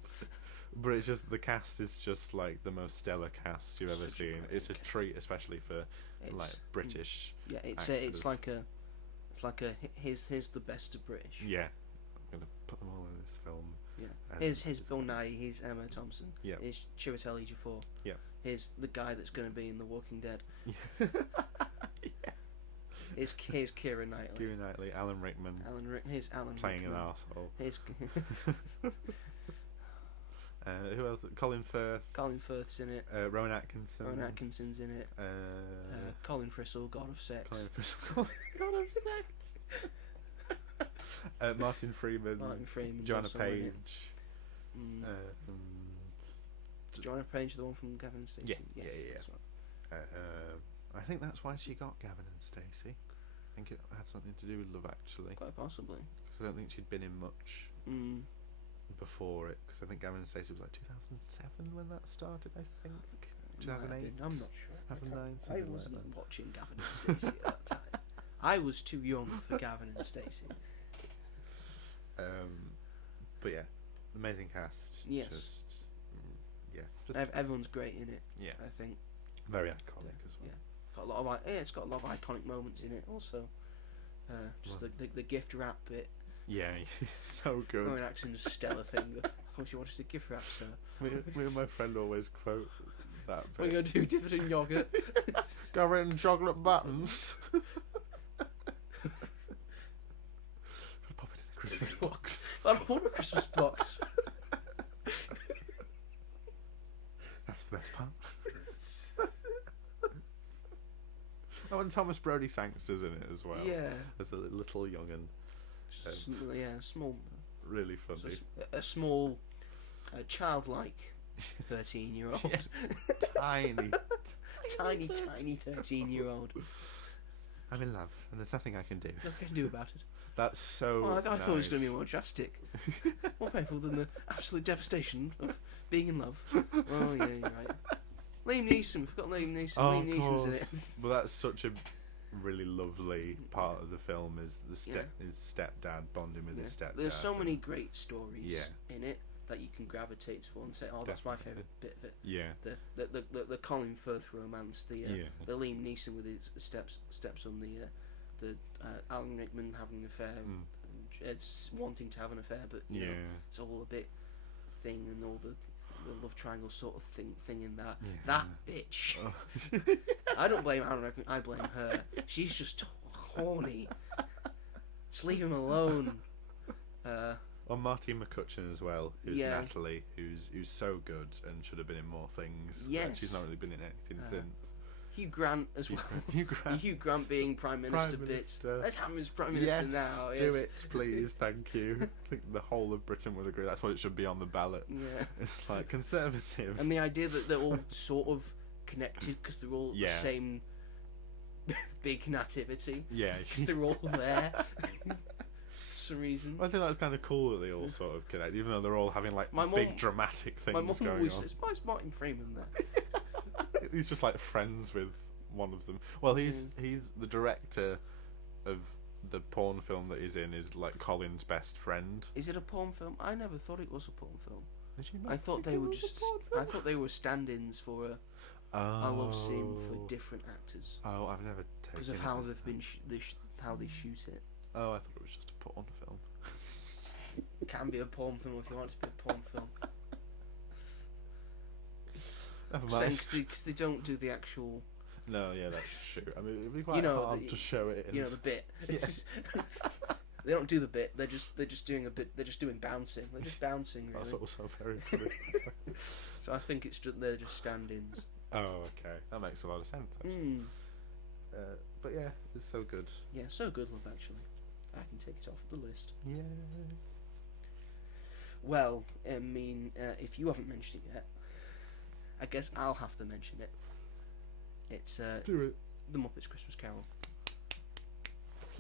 but it's just the cast is just like the most stellar cast you've ever Such a seen. great It's a cast. treat, especially for It's- like British. Yeah, it's actors. like a here's the best of British. Yeah, I'm gonna put them all in this film. Yeah. And Here's it's Bill amazing. Nye, here's Emma Thompson. Yeah. Here's Chiwetel Ejiofor. Yeah. Here's the guy that's going to be in The Walking Dead. Yeah. Here's Keira Knightley. Keira Knightley, Alan Rickman Here's Alan playing Rickman. an arsehole. Here's Who else? Colin Firth. Colin Firth's in it. Rowan Atkinson. Rowan Atkinson's in it. Colin Frissell, God of Sex. Colin Firth. God of Sex. Martin Freeman. Martin Freeman's Joanna also in it. Page. Mm. Is Joanna Page the one from Gavin and Stacey? Yeah, Yes, yeah. that's right. I think that's why she got Gavin and Stacey. I think it had something to do with Love Actually, Quite possibly. because I don't think she'd been in much Mm. before it. Because I think Gavin and Stacey was like 2007 when that started. I think Might have 2008. been, I'm not sure. 2009, I something like wasn't that. watching Gavin and Stacey at that time. I was too young for Gavin and Stacey. But yeah, amazing cast. Yes. Just Everyone's great in it. yeah, I think. very iconic as well. Yeah. Got a lot of it's got a lot of iconic moments in it. Also, just the gift wrap bit. Yeah, it's so good. Rowan Atkinson's stellar thing. I thought you wanted a gift wrap, sir. Me and my friend always quote that What are you bit. gonna do? Dip it in yogurt? Cover it in chocolate buttons. Pop it in a Christmas box. I don't want a Christmas box. That's the best part. Oh, and Thomas Brodie Sangster's in it as well. Yeah. As a little young'un. Small. Really So funny. a small, childlike 13-year-old. Tiny. Tiny 13-year-old. I'm in love, and there's nothing I can do. What can I do about it? That's so. Well, I thought it was going to be nice. more drastic. More painful than the absolute devastation of being in love. Oh, yeah, you're right. Liam Neeson. We forgot Liam Neeson. Oh, Liam Neeson's in it. Well, that's such a really lovely part of the film is his stepdad bonding with Yeah. his stepdad. There's so and- many great stories Yeah. in it that you can gravitate to and say, oh, that's my Definitely. favourite bit of it. Yeah. The Colin Firth romance, the Yeah. Liam Neeson with his stepson, the Alan Rickman having an affair, Mm. and it's wanting to have an affair, but you Yeah. know, it's all a bit thing and all the love triangle sort of thing in that. Yeah. That bitch. Oh. I don't blame Alan Rickman. I blame her. She's just horny. Just leave him alone. Or Marty McCutcheon as well, who's Yeah. Natalie, who's so good and should have been in more things. Yes. She's not really been in anything since. Hugh Grant as well. Hugh Grant. Hugh Grant being Prime Minister bits. Minister. Let's have him as Prime Minister Yes, now. do yes. it, please, thank you. I think the whole of Britain would agree. That's what it should be on the ballot. Yeah. It's like conservative. And the idea that they're all sort of connected because they're all Yeah. the same big nativity. Yeah. Because they're all there. For some reason. I think that's kind of cool that they all sort of connect, even though they're all having like My big mum- dramatic My things mum going always on. says, why is Martin Freeman there? He's just like friends with one of them. Well, he's the director of the porn film that he's in. Is like Colin's best friend. Is it a porn film? I never thought it was a porn film. Did you not I thought think they it were was a just. porn I film? thought they were stand-ins for a love scene for different actors Oh, I've never taken because of it how as they've that. been how they shoot it. Oh, I thought it was just a porn film. It can be a porn film if you want it to be a porn film. Never mind. Because they don't do the actual, No, yeah, that's true. I mean, it'd be quite know, hard to show it. In you know, the bit. Yes. They don't do the bit. They're just doing a bit. They're just doing bouncing. They're just bouncing. Really. That's also very funny. So I think they're just stand-ins. Oh, okay, that makes a lot of sense. Actually. Mm. But yeah, it's so good. Yeah, so good, love. Actually, I can take it off the list. Yeah. Well, I mean, if you haven't mentioned it yet, I guess I'll have to mention it. It's Do it. The Muppets Christmas Carol.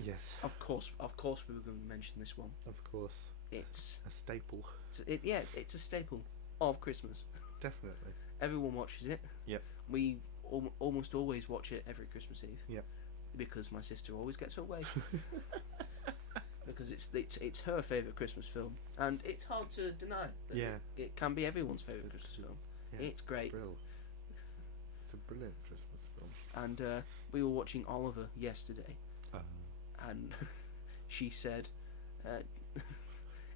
Yes. Of course, we were going to mention this one. Of course. It's a staple. It's a staple of Christmas. Definitely. Everyone watches it. Yep. We almost always watch it every Christmas Eve. Yep. Because my sister always gets away. Because it's her favourite Christmas film, and it's hard to deny. That Yeah. It can be everyone's favourite Christmas film. Yeah. It's great. Brill. It's a brilliant Christmas film. And we were watching Oliver yesterday, Uh, and she said,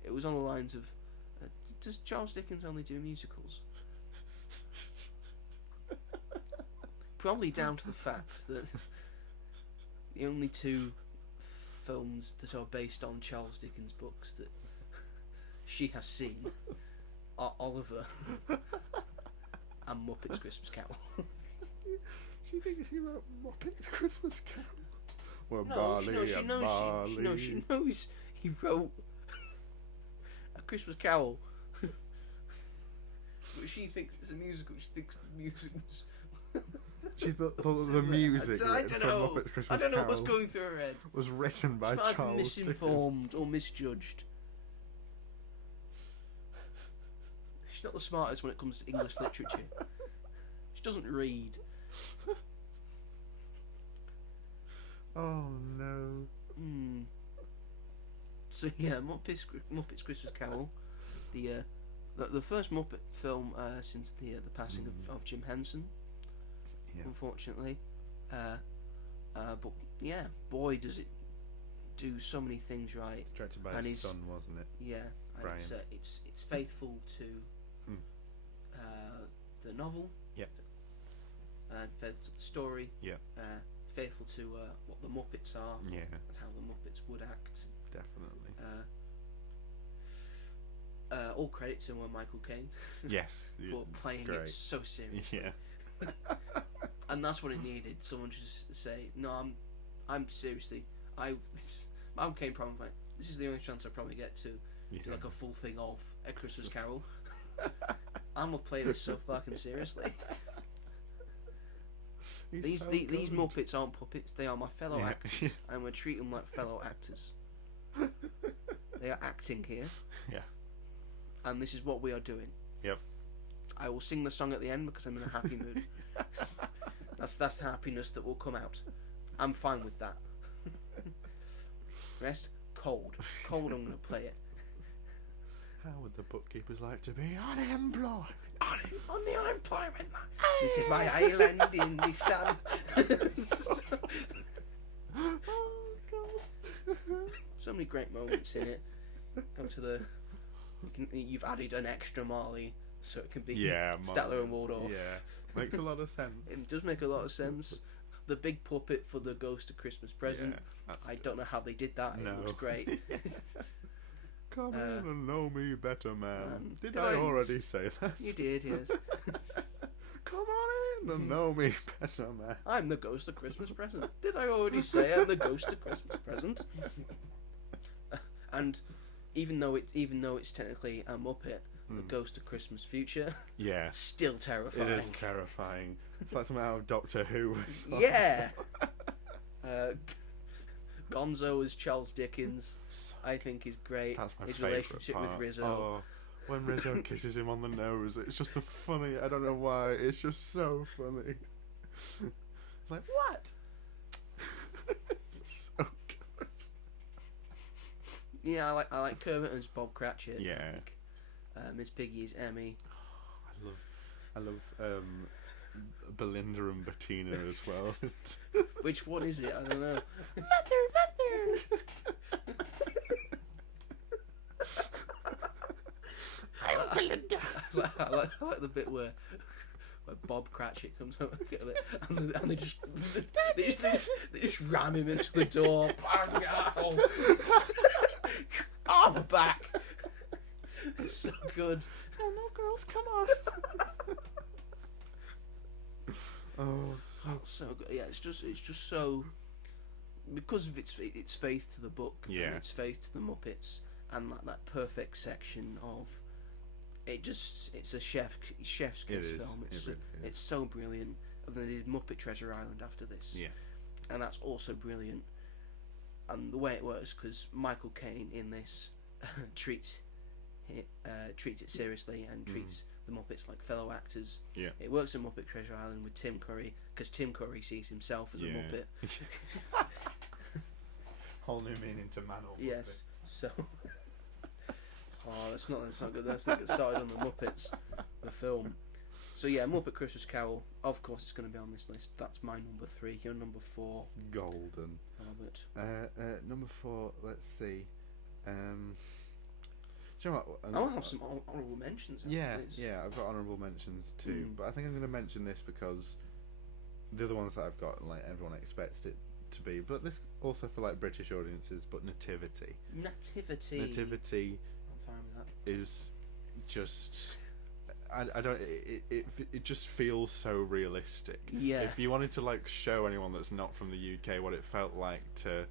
it was on the lines of, does Charles Dickens only do musicals? Probably down to the fact that the only two films that are based on Charles Dickens books that she has seen are Oliver and Muppets Christmas Carol. She thinks he wrote Muppets Christmas Carol. Well, She knows he wrote A Christmas Carol. But she thinks it's a musical. She thinks the musicals. She thought the music I don't from know. Muppets Christmas I don't know Carol what's going through her head. was written by She might have been Charles misinformed Dickens. or misjudged. She's not the smartest when it comes to English literature. She doesn't read. Oh no. So yeah, Muppets Christmas Carol, the first Muppet film since the passing of Jim Henson, unfortunately. But yeah, boy does it do so many things right. Directed by his son, wasn't it? Yeah, Brian. and it's faithful to the novel. Yeah. Faithful to the story. Yeah. Faithful to what the Muppets are. Yeah. And how the Muppets would act. Definitely. All credit to Michael Caine. Yes. For playing great. it so seriously. Yeah. And that's what it needed. Someone to just say, "No, I'm seriously. Michael Caine probably like, this is the only chance I probably get to do like a full thing of A Christmas Carol. I'm gonna play this so fucking seriously." These Muppets aren't puppets. They are my fellow actors, and we treat them like fellow actors. They are acting here. Yeah. And this is what we are doing. Yep. I will sing the song at the end because I'm in a happy mood. That's the happiness that will come out. I'm fine with that. Rest, cold. I'm going to play it. How would the bookkeepers like to be unemployed? On the unemployment line. This is my island in the sun. Oh God. So many great moments in it. Go to the. You've added an extra Marley, so it can be Statler and Waldorf. Yeah, makes a lot of sense. It does make a lot of sense. The big puppet for the Ghost of Christmas Present. Yeah, I don't know how they did that. No. It looks great. Come in and know me better, man. Did did I I already say that? You did, yes. Come on in and know me better, man. I'm the Ghost of Christmas Present. Did I already say I'm the Ghost of Christmas Present? And even though it's technically a Muppet, the Ghost of Christmas Future, still terrifying. It is terrifying. It's like something out of Doctor Who. Yeah. Gonzo as Charles Dickens, I think is great. That's my His favourite relationship part. with Rizzo. Oh, when Rizzo kisses him on the nose, it's just the funny. I don't know why. It's just so funny. Like what? It's so good. Yeah, I like Kermit as Bob Cratchit. Yeah. Miss Piggy is Emmy. I love Belinda and Bettina as well. Which one is it? I don't know. Mother. I'm Belinda. I like the bit where Bob Cratchit comes up and they just ram him into the door. I'm back. It's so good. Oh no, girls, come on. Oh, so good. Yeah, it's just so, because of its faith to the book, Yeah. and its faith to the Muppets, and that perfect section of it's a chef's kiss film. It's so brilliant. And then they did Muppet Treasure Island after this. Yeah. And that's also brilliant. And the way it works, because Michael Caine in this treats it seriously and treats the Muppets like fellow actors. Yeah. It works in Muppet Treasure Island with Tim Curry, because Tim Curry sees himself as a Muppet. Whole new meaning to man or Muppet. Yes. So. That's not good. Let's not get started on the Muppets, the film. So yeah, Muppet Christmas Carol. Of course, it's going to be on this list. That's my number 3. Your number 4. Golden. Albert. Number 4. Let's see. Do you know what? I'll have some honourable mentions. Yeah, I've got honourable mentions too. But I think I'm going to mention this because the other ones that I've got, like everyone expects it to be, but this also for like British audiences. But Nativity. Nativity. I'm fine with that. Is just. I don't. It just feels so realistic. Yeah. If you wanted to like show anyone that's not from the UK what it felt like to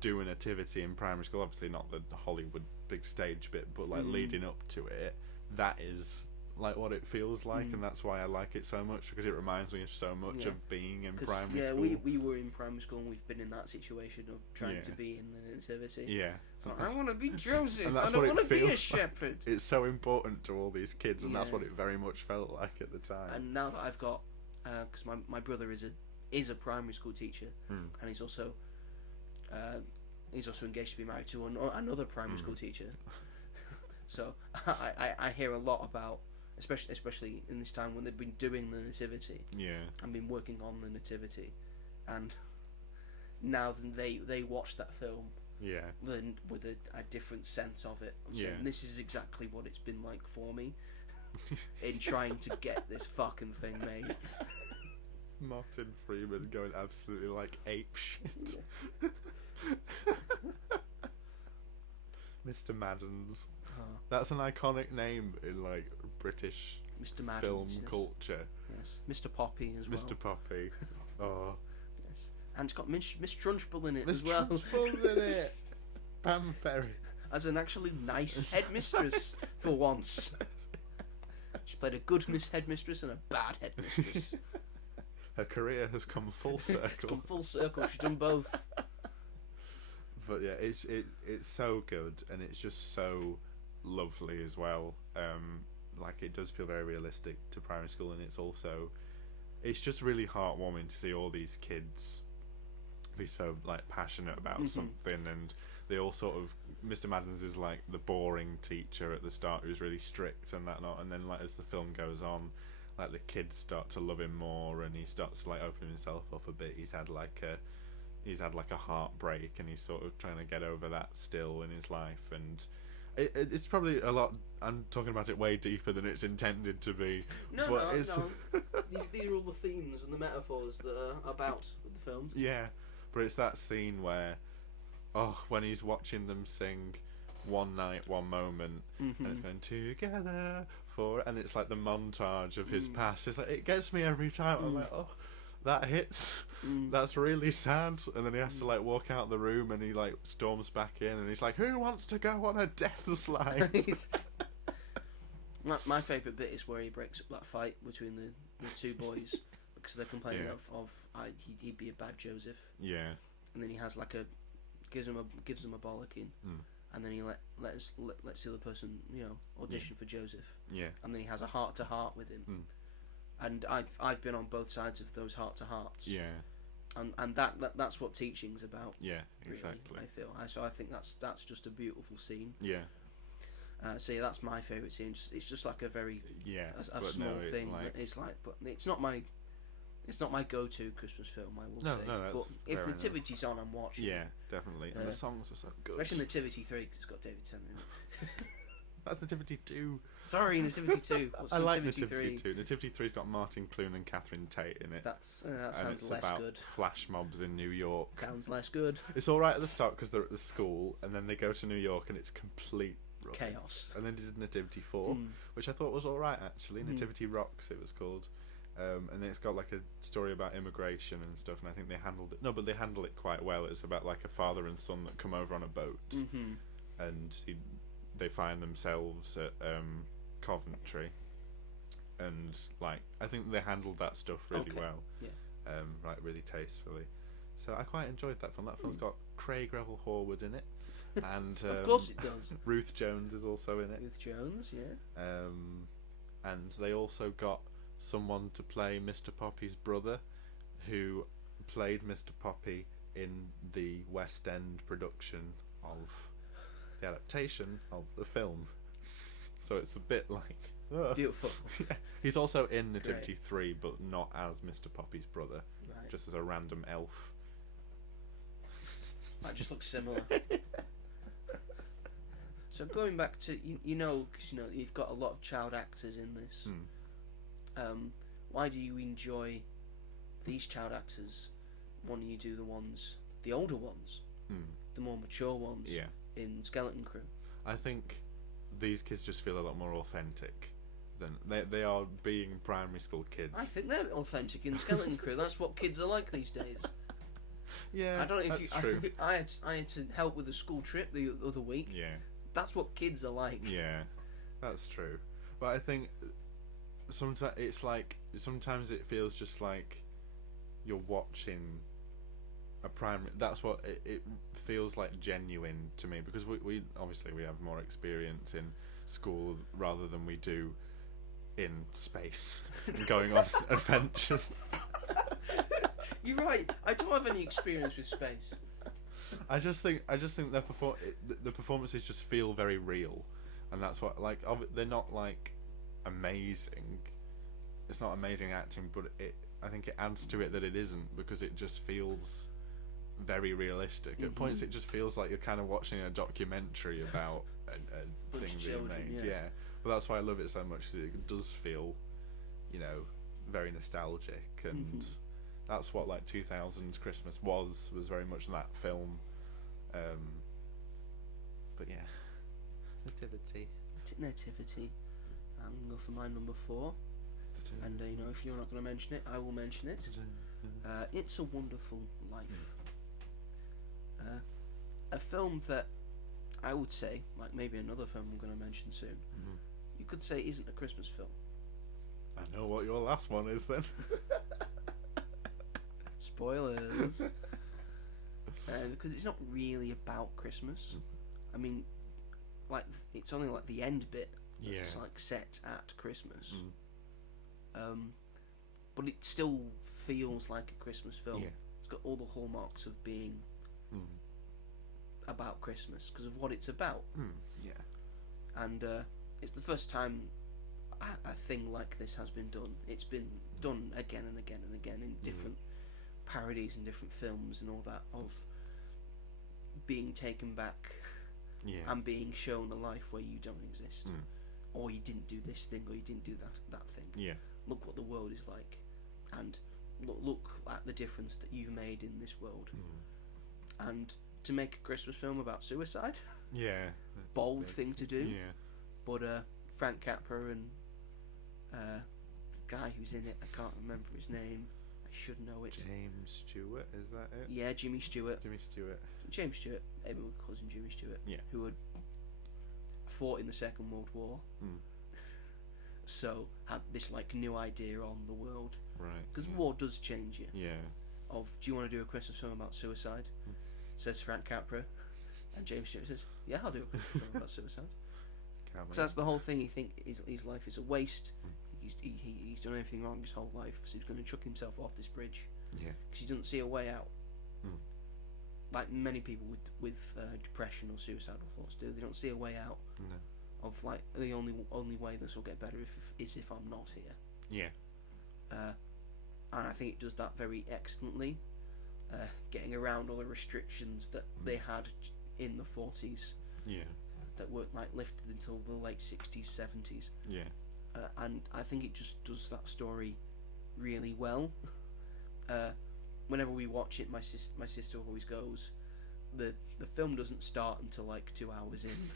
do a nativity in primary school, obviously not the Hollywood big stage bit, but like leading up to it, that is like what it feels like, and that's why I like it so much, because it reminds me of so much of being in primary school. Yeah, we were in primary school and we've been in that situation of trying to be in the nativity. Yeah. I want to be Joseph. I don't want to be a shepherd. It's so important to all these kids, and that's what it very much felt like at the time. And now that I've got, because my brother is a primary school teacher, and he's also engaged to be married to another primary school teacher. So I hear a lot about, especially in this time when they've been doing the nativity. Yeah. And been working on the nativity, and now they watch that film. Yeah. With a different sense of it. I'm saying this is exactly what it's been like for me in trying to get this fucking thing made. Martin Freeman going absolutely like ape shit. Mr. Maddens. That's an iconic name in like British Mr. Maddens, film culture. Yes. Mr. Poppy as well. Mr. Poppy. Oh. Yes. And it's got Miss Trunchbull in it Miss as well. Trunchbull's in it. Pam Ferry. As an actually nice headmistress for once. She played a good headmistress and a bad headmistress. Her career has come full circle. It's come full circle. She's done both. But yeah, it's so good, and it's just so lovely as well. Like it does feel very realistic to primary school, and it's just really heartwarming to see all these kids be so like passionate about something, and they all sort of. Mr. Maddens is like the boring teacher at the start who's really strict and that lot, and then like as the film goes on, like the kids start to love him more, and he starts to like open himself up a bit. He's had like a heartbreak, and he's sort of trying to get over that still in his life, and it's probably a lot. I'm talking about it way deeper than it's intended to be. No. These are all the themes and the metaphors that are about the film. Yeah, but it's that scene where, when he's watching them sing "One Night, One Moment," and it's going together for, and it's like the montage of his past. It's like it gets me every time. I'm like, that hits. That's really sad. And then he has to like walk out the room, and he like storms back in, and he's like, "Who wants to go on a death slide?" My favourite bit is where he breaks up that fight between the two boys because they're complaining he'd be a bad Joseph. Yeah. And then he has like gives them a bollocking, and then he lets the other person audition for Joseph. Yeah. And then he has a heart to heart with him. And I've been on both sides of those heart to hearts. Yeah. And that's what teaching's about. Yeah, really, exactly. I feel. So I think that's just a beautiful scene. Yeah. So yeah, that's my favourite scene. It's just like a very a small thing. It's like, but it's not my go-to Christmas film. I will say. No, that's but if Nativity's on, I'm watching. Yeah, definitely. And the songs are so good. Especially Nativity 3 because it's got David Tennant in it. That's Nativity 2. Sorry, Nativity 2. I like Nativity 2. Nativity 3's got Martin Clune and Catherine Tate in it. That sounds less about good. Flash mobs in New York. Sounds less good. It's alright at the start because they're at the school, and then they go to New York and it's complete rubbish. Chaos. And then they did Nativity 4, which I thought was alright actually. Nativity Rocks, it was called. And then it's got like a story about immigration and stuff, and I think they handled it. No, but they handle it quite well. It's about like a father and son that come over on a boat. and they find themselves at Coventry, and like I think they handled that stuff really well, like really tastefully. So I quite enjoyed that film. That film's got Craig Revel Horwood in it, and of course it does. Ruth Jones is also in it. Ruth Jones, yeah. And they also got someone to play Mr. Poppy's brother, who played Mr. Poppy in the West End production of the adaptation of the film. So it's a bit like beautiful. Yeah. He's also in Nativity 3, but not as Mr. Poppy's brother, just as a random elf. That just looks similar. So going back to because you've got a lot of child actors in this. Why do you enjoy these child actors? Why don't you do the older ones, the more mature ones? Yeah. In Skelton Crew. I think these kids just feel a lot more authentic than they are being primary school kids. I think they're authentic in Skelton Crew. That's what kids are like these days. Yeah, I don't know if that's true. I had to help with a school trip the other week. Yeah. That's what kids are like. Yeah, that's true. But I think sometimes it feels just like you're watching a primary. That's what it feels like, genuine to me, because we obviously we have more experience in school rather than we do in space and going on adventures. You're right. I don't have any experience with space. I just think the performances just feel very real, and that's what, like, they're not like amazing. It's not amazing acting, but I think it adds to it that it isn't, because it just feels very realistic. At points it just feels like you're kind of watching a documentary about a thing being made. Yeah. But that's why I love it so much, because it does feel, very nostalgic, and that's what like 2000's Christmas was very much that film. But yeah, Nativity. I'm gonna go for my number 4, and if you're not going to mention it, I will mention it. It's a Wonderful Life. A film that I would say, like maybe another film I'm going to mention soon, you could say isn't a Christmas film. I know what your last one is then. Spoilers. Because it's not really about Christmas. I mean, like, it's only like the end bit that's like set at Christmas. But it still feels like a Christmas film. It's got all the hallmarks of being about Christmas because of what it's about. And it's the first time a thing like this has been done. It's been done again and again and again in different parodies and different films and all that, of being taken back and being shown a life where you don't exist, or you didn't do this thing, or you didn't do that thing. Look what the world is like, and look at the difference that you've made in this world. And to make a Christmas film about suicide, bold thing to do. But Frank Capra and the guy who's in it, I can't remember his name. I should know it. James Stewart, is that it? Yeah, Jimmy Stewart. James Stewart, everyone calls him Jimmy Stewart. Who had fought in the Second World War. So had this like new idea on the world. Right. Because war does change you. Yeah. Of, do you want to do a Christmas film about suicide? Says Frank Capra, and James Stewart says, "Yeah, I'll do a Christmas film about suicide." Because that's the whole thing. He think his life is a waste. He's done everything wrong his whole life, so he's going to chuck himself off this bridge. Because he doesn't see a way out. Like many people with depression or suicidal thoughts do. They don't see a way out. No. Of like, the only way this will get better is if I'm not here. And I think it does that very excellently, getting around all the restrictions that they had in the 40s. That weren't like lifted until the late 60s, 70s. And I think it just does that story really well. Whenever we watch it, my sister always goes, the film doesn't start until like 2 hours in.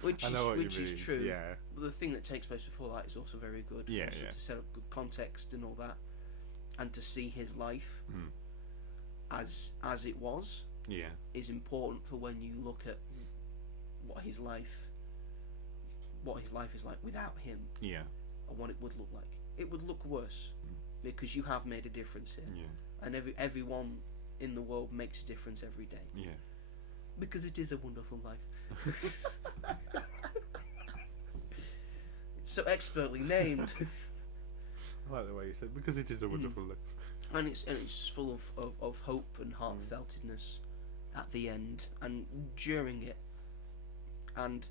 Which is true. But the thing that takes place before that is also very good. To set up good context and all that, and to see his life as it was. is important for when you look at what his life is like without him, and what it would look like. It would look worse because you have made a difference here, and everyone in the world makes a difference every day. Because it is a wonderful life. It's so expertly named. I like the way you said, because it is a wonderful life. And it's full of hope and heartfeltedness at the end and during it. And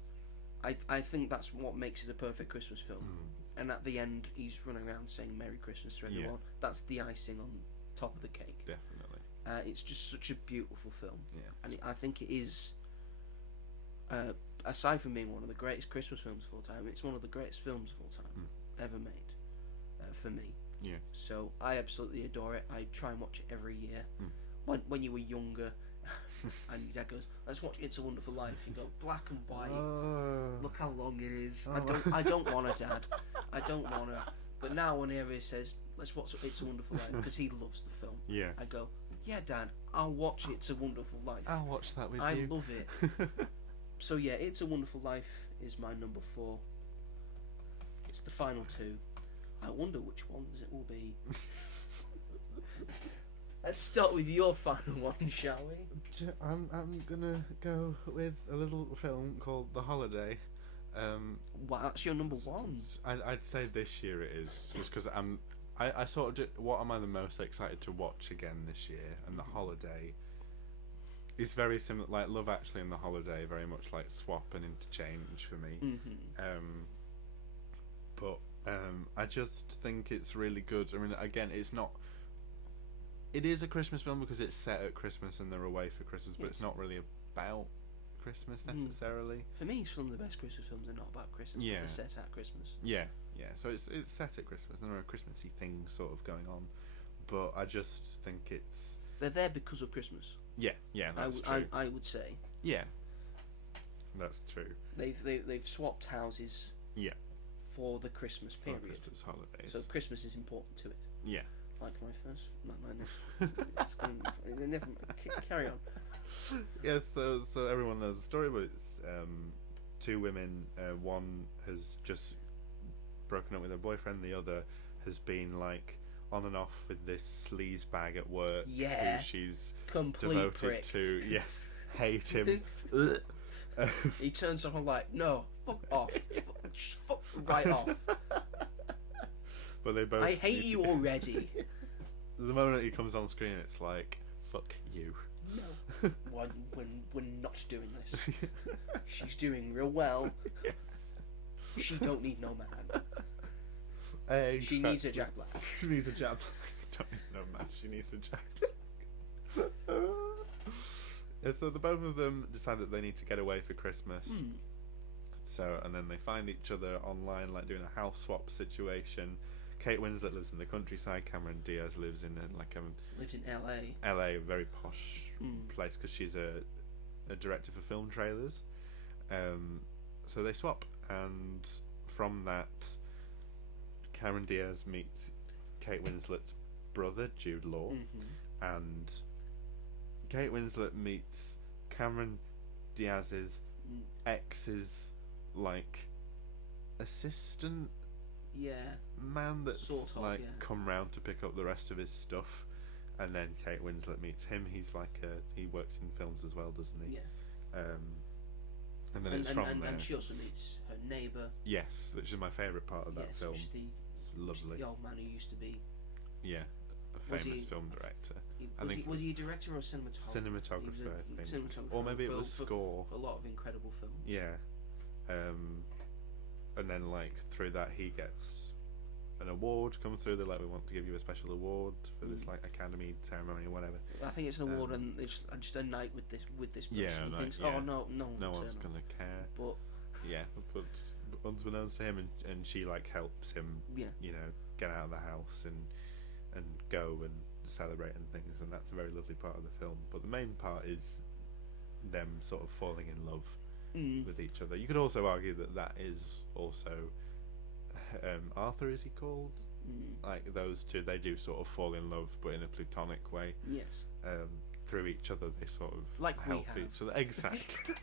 I think that's what makes it a perfect Christmas film. And at the end, he's running around saying Merry Christmas to everyone. That's the icing on top of the cake. Definitely. It's just such a beautiful film. And I think it is, aside from being one of the greatest Christmas films of all time, it's one of the greatest films of all time ever made, for me. So I absolutely adore it. I try and watch it every year. When you were younger, and your dad goes, "Let's watch It's a Wonderful Life." You go, black and white. Look how long it is. I don't want to, Dad. I don't want to. But now whenever he says, "Let's watch It's a Wonderful Life," because he loves the film. I go, "Yeah, Dad, I'll watch It's a Wonderful Life. I'll watch that with you. I love it." So yeah, It's a Wonderful Life is my number 4. It's the final 2. I wonder which ones it will be. Let's start with your final one, shall we? I'm gonna go with a little film called The Holiday. Wow, that's your number 1. I'd say this year it is, just because I sort of do, what am I the most excited to watch again this year, and The Holiday is very similar, like Love Actually and The Holiday, very much like swap and interchange for me. But I just think it's really good. I mean, again, it is a Christmas film because it's set at Christmas and they're away for Christmas, but it's not really about Christmas necessarily. For me, some of the best Christmas films are not about Christmas, but they're set at Christmas. So it's set at Christmas and there are Christmassy things sort of going on, but I just think they're there because of Christmas. That's true. I would say. That's true. They've swapped houses. For the Christmas period. Christmas holidays. So Christmas is important to it. Like my first. It's going, never mind. Carry on. Yes. So everyone knows the story, but it's 2 women. One has just broken up with her boyfriend. The other has been like on and off with this sleaze bag at work. Who she's complete devoted prick. To. Hate him. He turns up. I'm like, no, fuck off. Fuck right off. But they both. I hate you already. The moment he comes on screen, it's like, fuck you. No. When we're not doing this. She's doing real well. She don't need no man. She needs a Jack Black. She needs a Jack Black. Don't need no man. She needs a Jack Black. And so the both of them decide that they need to get away for Christmas. So, and then they find each other online, like doing a house swap situation. Kate Winslet lives in the countryside. Cameron Diaz lives in lives in L.A. L.A., a very posh place because she's a director for film trailers. So they swap, and from that, Cameron Diaz meets Kate Winslet's brother, Jude Law, and Kate Winslet meets Cameron Diaz's ex's like assistant man that's sort of, like come round to pick up the rest of his stuff, and then Kate Winslet meets him. He's like he works in films as well, doesn't he? And then it's from there. And she also meets her neighbour. Yes, which is my favourite part of that film. It's lovely. The old man who used to be a famous film director. Was he a director or a cinematographer? Cinematographer, I think. Cinematographer, or maybe it was score. For a lot of incredible films. And then like through that he gets an award come through. They're like, we want to give you a special award for this like Academy ceremony or whatever. I think it's an award and it's just a night with this person. He thinks, oh no one's gonna care. But but unbeknownst to him, and she like helps him, get out of the house and go and celebrate and things, and that's a very lovely part of the film. But the main part is them sort of falling in love with each other. You could also argue that is also Arthur, is he called? Like those two, they do sort of fall in love, but in a platonic way. Yes. through each other, they sort of Like we help have. each other. Exactly.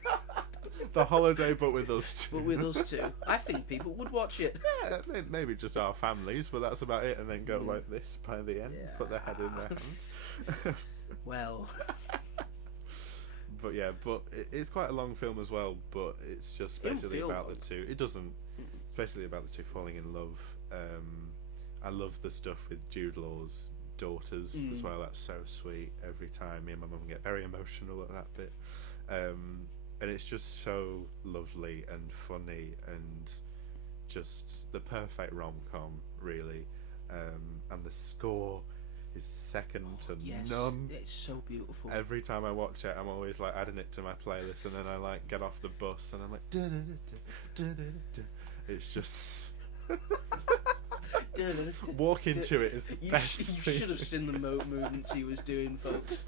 The holiday, but with us two. But with us too. I think people would watch it. Yeah, maybe just our families, but that's about it. And then go like this by the end, put their head in their hands. Well, But yeah, it's quite a long film as well. But it's just It don't basically feel about long. the two. It doesn't. It's basically about the two falling in love. I love the stuff with Jude Law's daughters as well. That's so sweet. Every time me and my mum get very emotional at that bit. And it's just so lovely and funny and just the perfect rom-com, really. And the score is second to yes, none. it's so beautiful. Every time I watch it, I'm always like adding it to my playlist, and then I like get off the bus and I'm like, da-da-da-da-da-da-da. It's just walking to it is the best. You thing. should have seen the movements he was doing, folks.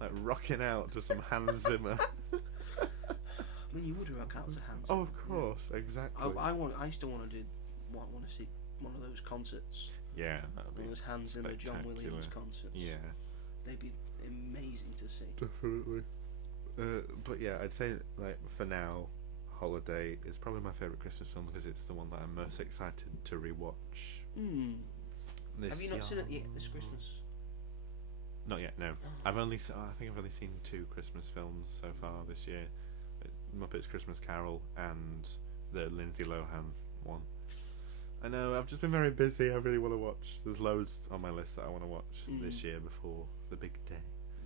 Like rocking out to some Hans Zimmer. I mean, you would rock out to Hans. Oh, of course, exactly. I still want to see one of those concerts. Yeah, that'd be One of those Hans Zimmer, John spectacular. Williams concerts. Yeah, They'd be amazing to see. definitely. But yeah, I'd say like for now, Holiday is probably my favourite Christmas film because it's the one that I'm most excited to rewatch. Have you not seen it yet this Christmas? Not yet, no. I think I've only seen 2 Christmas films so far this year: Muppets Christmas Carol and the Lindsay Lohan one. I know, I've just been very busy. I really want to watch. There's loads on my list that I want to watch this year before the big day.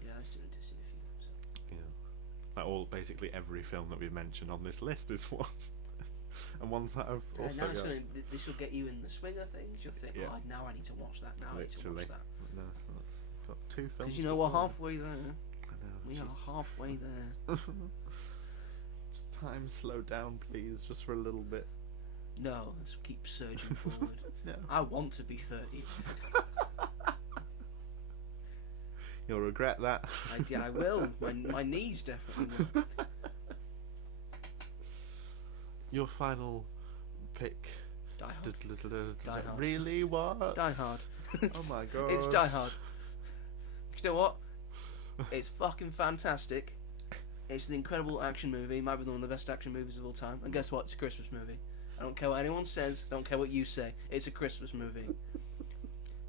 Yeah, I still need to see a few. So. Yeah, like basically every film that we've mentioned on this list is one, and ones that I've also got. This will get you in the swing of things. You'll think, Yeah. oh, now I need to watch that. Now I need to Literally. watch that. No, I've got 2 films. Because you know we're before. halfway there. I know. We Jesus are halfway there. Just time slow down, please, just for a little bit. No, let's keep surging forward. No. I want to be 30. You'll regret that. I will. My knees definitely will. Your final pick. Die Hard. Die Hard. Really? What? Die Hard. Oh my god. It's Die Hard. You know what? It's fucking fantastic. It's an incredible action movie. It might be one of the best action movies of all time. And guess what? It's a Christmas movie. I don't care what anyone says. I don't care what you say. It's a Christmas movie.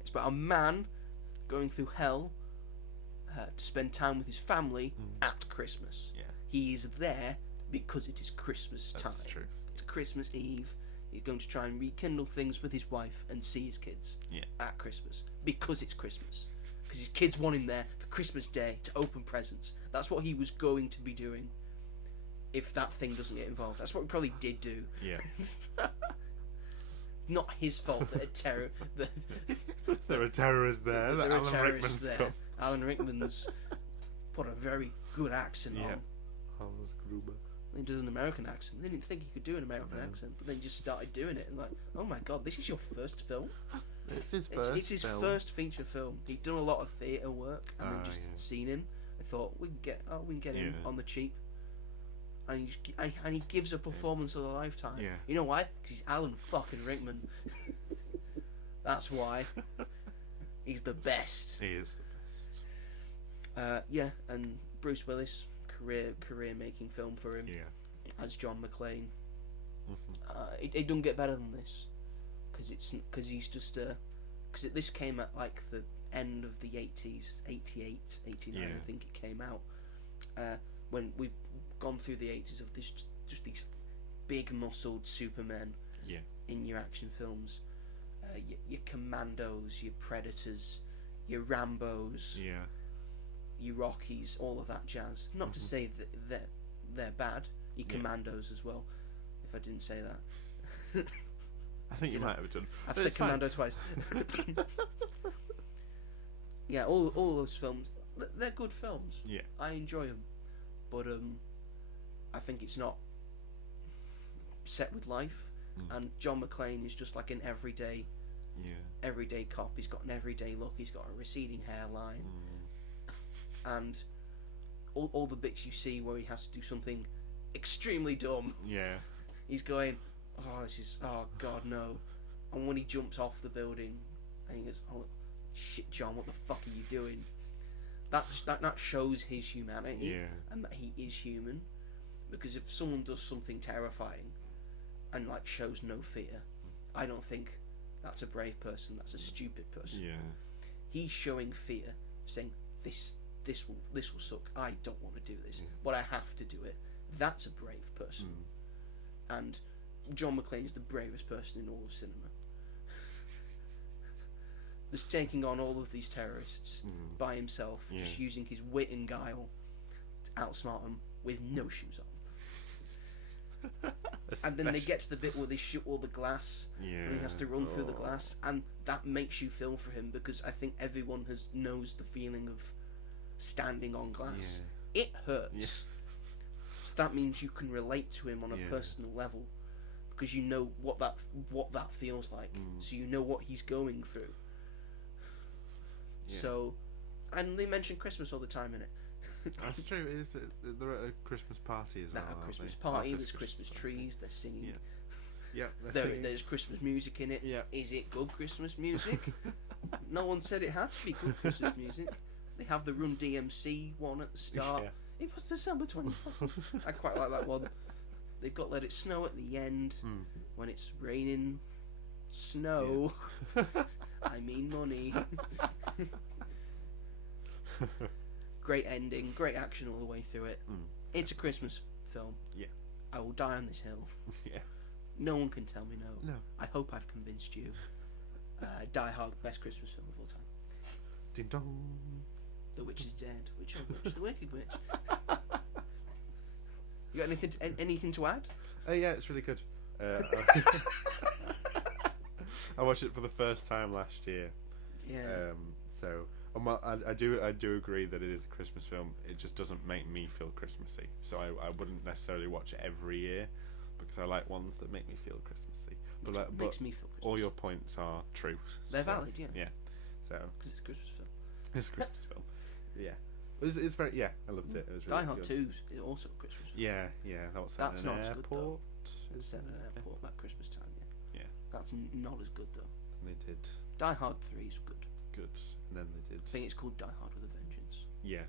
It's about a man going through hell to spend time with his family at Christmas. Yeah. He is there because it is Christmas time. That's true. It's Christmas Eve. He's going to try and rekindle things with his wife and see his kids at Christmas because it's Christmas. Because his kids want him there for Christmas Day to open presents. That's what he was going to be doing if that thing doesn't get involved. That's what we probably did do. Yeah. Not his fault that a terror. There are terrorists there. There are Alan terrorists Rickman's there. come. Alan Rickman's put a very good accent on. Hans Gruber. He does an American accent. They didn't think he could do an American accent, but then he just started doing it. And like, oh my god, this is your first film? It's his first. It's his film. first feature film. He'd done a lot of theatre work, and then just seen him. I thought we can get him on the cheap. And he gives a performance of a lifetime. Yeah. You know why? Because he's Alan fucking Rickman. That's why. He's the best. He is the best. Yeah, and Bruce Willis, career making film for him. Yeah. As John McClane. It don't get better than this, because he's just because this came at like the end of the 80s, 88, 89 I think it came out, when we've gone through the 80s of this just these big muscled supermen in your action films, your Commandos, your Predators, your Rambos, your Rockies, all of that jazz. Not to say that they're bad. Your Commandos as well, if I didn't say that. I think you might have done. I've said Commando twice. Yeah, all those films, they're good films. Yeah. I enjoy them, but I think it's not set with life. And John McClane is just like an everyday cop. He's got an everyday look. He's got a receding hairline, and all the bits you see where he has to do something extremely dumb. Yeah. He's going, oh god no, and when he jumps off the building, and he goes, oh shit, John, what the fuck are you doing? that shows his humanity Yeah. and that he is human. Because if someone does something terrifying and like shows no fear, I don't think that's a brave person. That's a stupid person. Yeah. He's showing fear, saying this will suck. I don't want to do this, but I have to do it. That's a brave person. And John McClane is the bravest person in all of cinema. Just taking on all of these terrorists by himself, just using his wit and guile to outsmart them with no shoes on. And then they get to the bit where they shoot all the glass, and he has to run through the glass, and that makes you feel for him, because I think everyone knows the feeling of standing on glass. It hurts. So that means you can relate to him on a personal level, because you know what that feels like. So you know what he's going through. So, and they mention Christmas all the time in it. That's true. They're at a Christmas party as well. At a Christmas party, there's Christmas trees, they're singing. Yeah, There's Christmas music in it. Yeah. Is it good Christmas music? No one said it had to be good Christmas music. They have the Run DMC one at the start. It was December 24th. I quite like that one. They've got Let It Snow at the end when it's raining snow. I mean money. Great ending, great action all the way through it. It's a Christmas film. Yeah. I will die on this hill. Yeah. No one can tell me no. No. I hope I've convinced you. Die Hard, best Christmas film of all time. Ding dong. The Witch is Dead. Which old witch? The Wicked Witch. You got anything to add? Oh yeah, it's really good. I watched it for the first time last year. Yeah. So I do agree that it is a Christmas film. It just doesn't make me feel Christmassy. So I wouldn't necessarily watch it every year, because I like ones that make me feel Christmassy. But makes me feel Christmas. All your points are true. They're valid, yeah. Yeah. So because it's a Christmas film. it's a Christmas film. Yeah. It's very I loved it. It was really Die Hard good. 2 is also a Christmas film. Yeah. That was set That's in an not as good, though. airport. It's set in an airport at Christmas time, Yeah. That's not as good though. And they did Die Hard 3 is good. And then they did. I think it's called Die Hard with a Vengeance. Yeah.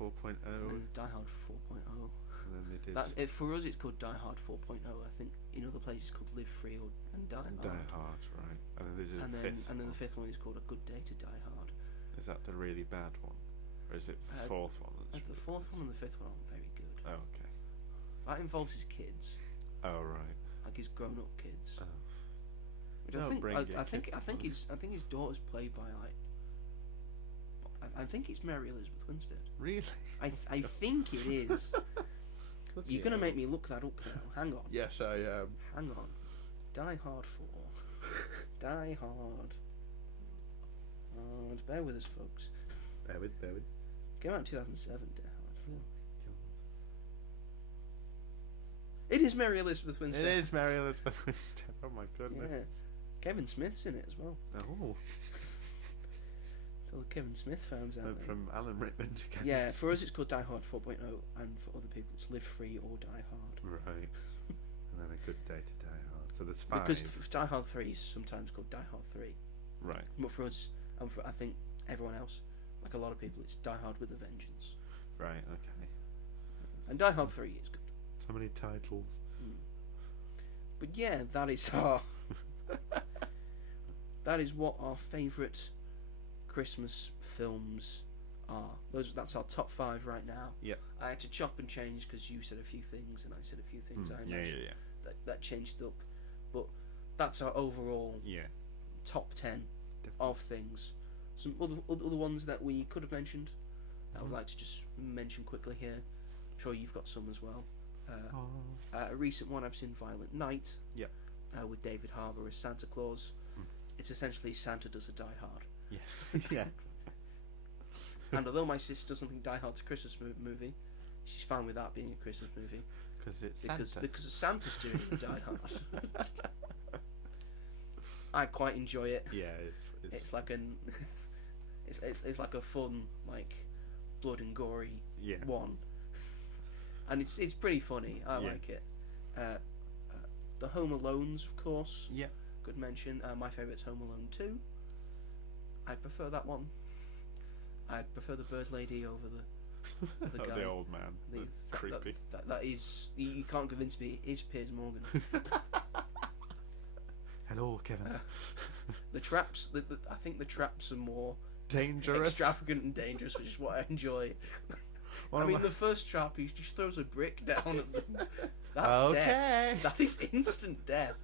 4.0. And Die Hard 4.0. And then they did. For us, it's called Die Hard 4.0. I think in other places it's called Live Free and Die Hard. Die Hard, right? And then they did and then the fifth one is called A Good Day to Die Hard. Is that the really bad one, or is it the fourth one? That's The fourth one and the fifth one aren't very good. Oh, okay. That involves his kids, Oh, right. like his grown-up kids. Oh. Which Don't bring your I think kids his daughter's played by like. I think it's Mary Elizabeth Winstead. Really? I think it is. Bloody You're gonna hell. make me look that up now. Hang on. Yes, I am. Hang on. Die Hard 4. Die Hard. Bear with us, folks. Bear with. Came out in 2007, Die Hard. It is Mary Elizabeth Winstead. It is Mary Elizabeth Winstead. Oh my goodness. Yes. Kevin Smith's in it as well. Oh. So the Kevin Smith fans out Went there. from Alan Rickman to Kevin Yeah, for Smith. us it's called Die Hard 4.0, and for other people it's Live Free or Die Hard. Right. And then A Good Day to Die Hard. So there's 5. Because Die Hard 3 is sometimes called Die Hard 3. Right. But for us, and for I think everyone else, like a lot of people, it's Die Hard with a Vengeance. Right. Okay. And Die Hard 3 is good. So many titles. But yeah, that is our... that is what our favourite Christmas films are. That's our top 5 right now. Yep. I had to chop and change because you said a few things and I said a few things. I imagine that changed up. But that's our overall top 10 of things. Some other ones that we could have mentioned I would like to just mention quickly here. I'm sure you've got some as well. A recent one I've seen, Violent Night. Yep. With David Harbour as Santa Claus. It's essentially Santa does a Die Hard. Yes. Yeah. And although my sister doesn't think Die Hard's a Christmas movie, she's fine with that being a Christmas movie Because because Santa's doing the Die Hard. I quite enjoy it. Yeah, It's like it's like a fun, like, blood and gory one, and it's pretty funny. I like it. The Home Alones, of course. Yeah. Good mention. My favourite's Home Alone 2. I prefer that one. I prefer the bird lady over the guy. The old man. Creepy. That is... You can't convince me it is Piers Morgan. Hello, Kevin. The traps... I think the traps are more... Dangerous. Extravagant and dangerous, which is what I enjoy. The first trap, he just throws a brick down at them. That's death. That is instant death.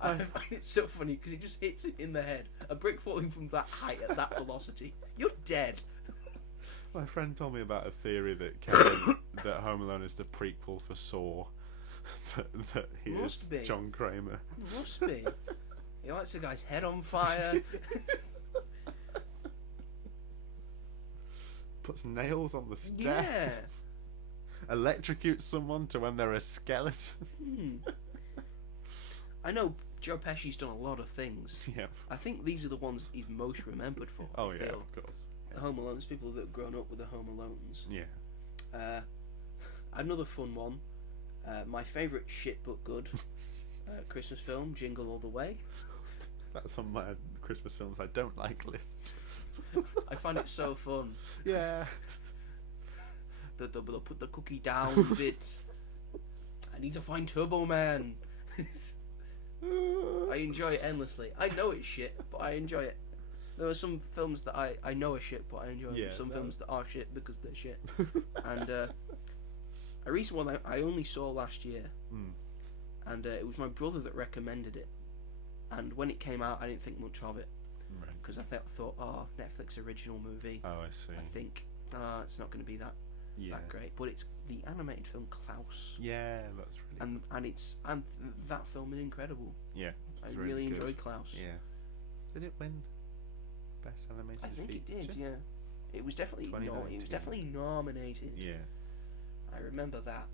I find it so funny because he just hits it in the head. A brick falling from that height at that velocity. You're dead. My friend told me about a theory that Kevin, that Home Alone is the prequel for Saw. that he Must is be. John Kramer. Must be. He lights a guy's head on fire. Puts nails on the stairs. Yeah. Electrocutes someone to when they're a skeleton. I know Joe Pesci's done a lot of things. Yeah. I think these are the ones that he's most remembered for. Oh yeah, of course. The Home Alones, people that have grown up with the Home Alones. Yeah. Another fun one. My favourite shit but good Christmas film, Jingle All the Way. That's on my Christmas films I don't like list. I find it so fun. Yeah. They'll put the cookie down bit. I need to find Turbo Man. I enjoy it endlessly. I know it's shit, but I enjoy it. There are some films that I know are shit, but I enjoy them. Some films that are shit because they're shit. And a recent one I only saw last year, and it was my brother that recommended it. And when it came out, I didn't think much of it. Because I thought, Netflix original movie. Oh, I see. I think it's not going to be that great. But it's the animated film Klaus. Yeah, that's really. And that film is incredible. Yeah, I really enjoyed Klaus. Yeah. Did it win best animated? I think it did. Yeah, it was definitely nominated. Yeah, I remember that.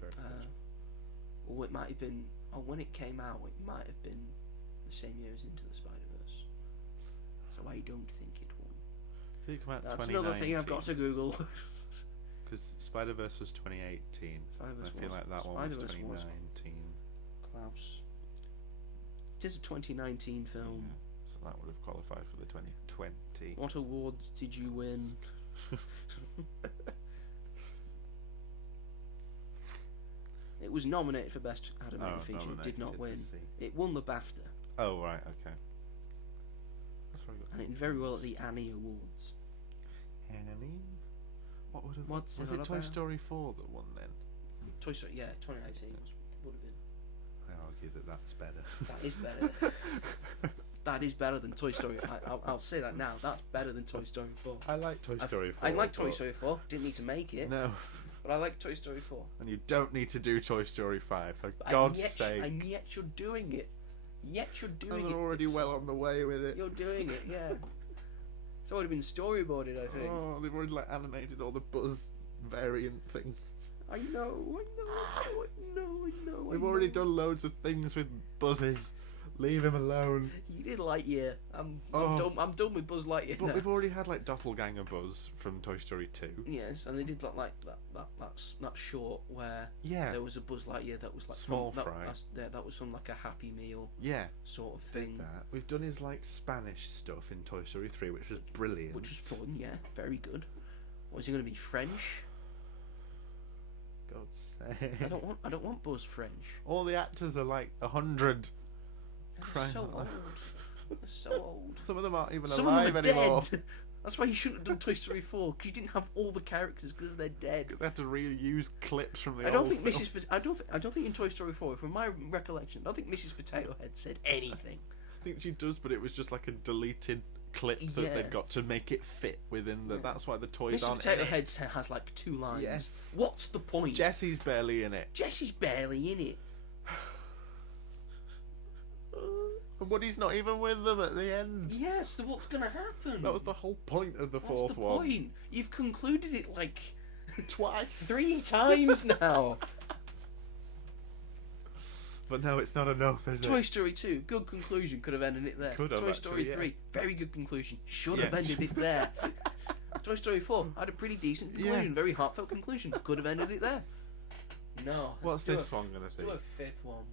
That's very good. Or it might have been. Oh, when it came out, it might have been the same year as Into the Spider-Verse. So I don't think it won. Did it come out? That's another thing I've got to Google. Because Spider-Verse was 2018. I feel like that one was 2019. Klaus. It is a 2019 film. Yeah. So that would have qualified for the 2020. What awards did you win? It was nominated for Best Animated Feature. It did not win. It won the BAFTA. Oh, right, okay. That's very good. And it did very well at the Annie Awards. Annie? What would have... What's was it it all Toy about? Story 4 that won then? Toy Story, yeah, 2019 would have been. I argue that that's better. That is better. That is better than Toy Story. I'll say that now. That's better than Toy Story 4. I like Toy Story 4. I like Toy Story 4. Didn't need to make it. No. But I like Toy Story 4. And you don't need to do Toy Story 5, for God's sake. And yet you're doing it. And they're already well on the way with it. You're doing it, yeah. It's already been storyboarded, I think. Oh, they've already animated all the Buzz variant things. I know. We've already done loads of things with Buzzes. Leave him alone. You did Lightyear. I'm done with Buzz Lightyear. But we've already had Doppelganger Buzz from Toy Story 2. Yes, and they did that short where there was a Buzz Lightyear that was Small Fry. That was from a Happy Meal sort of thing. We've done his Spanish stuff in Toy Story 3, which was brilliant. Which was fun, yeah, very good. Was he going to be French? God's sake. I don't want Buzz French. All the actors are 100. They're so old. They're so old. Some of them aren't even Some alive of them are anymore. Dead. That's why you shouldn't have done Toy Story 4, because you didn't have all the characters because they're dead. They had to reuse clips from the I don't old think film. I don't think in Toy Story 4, from my recollection, I don't think Mrs. Potato Head said anything. I think she does, but it was just a deleted clip that they'd got to make it fit within the. That's why the toys Mrs. aren't Potato in it. Head has 2 lines. Yes. What's the point? Jessie's barely in it. Jessie's barely in it. And Woody's not even with them at the end. Yes, so what's going to happen? That was the whole point of the fourth one. What's the point? You've concluded it twice. 3 times now. But no, it's not enough, is it? Toy Story 2, good conclusion, could have ended it there. Could have, Toy Story 3, very good conclusion, should have ended it there. Toy Story 4 had a pretty decent conclusion, very heartfelt conclusion, could have ended it there. No. What's this one going to be? Let's do a 5th one.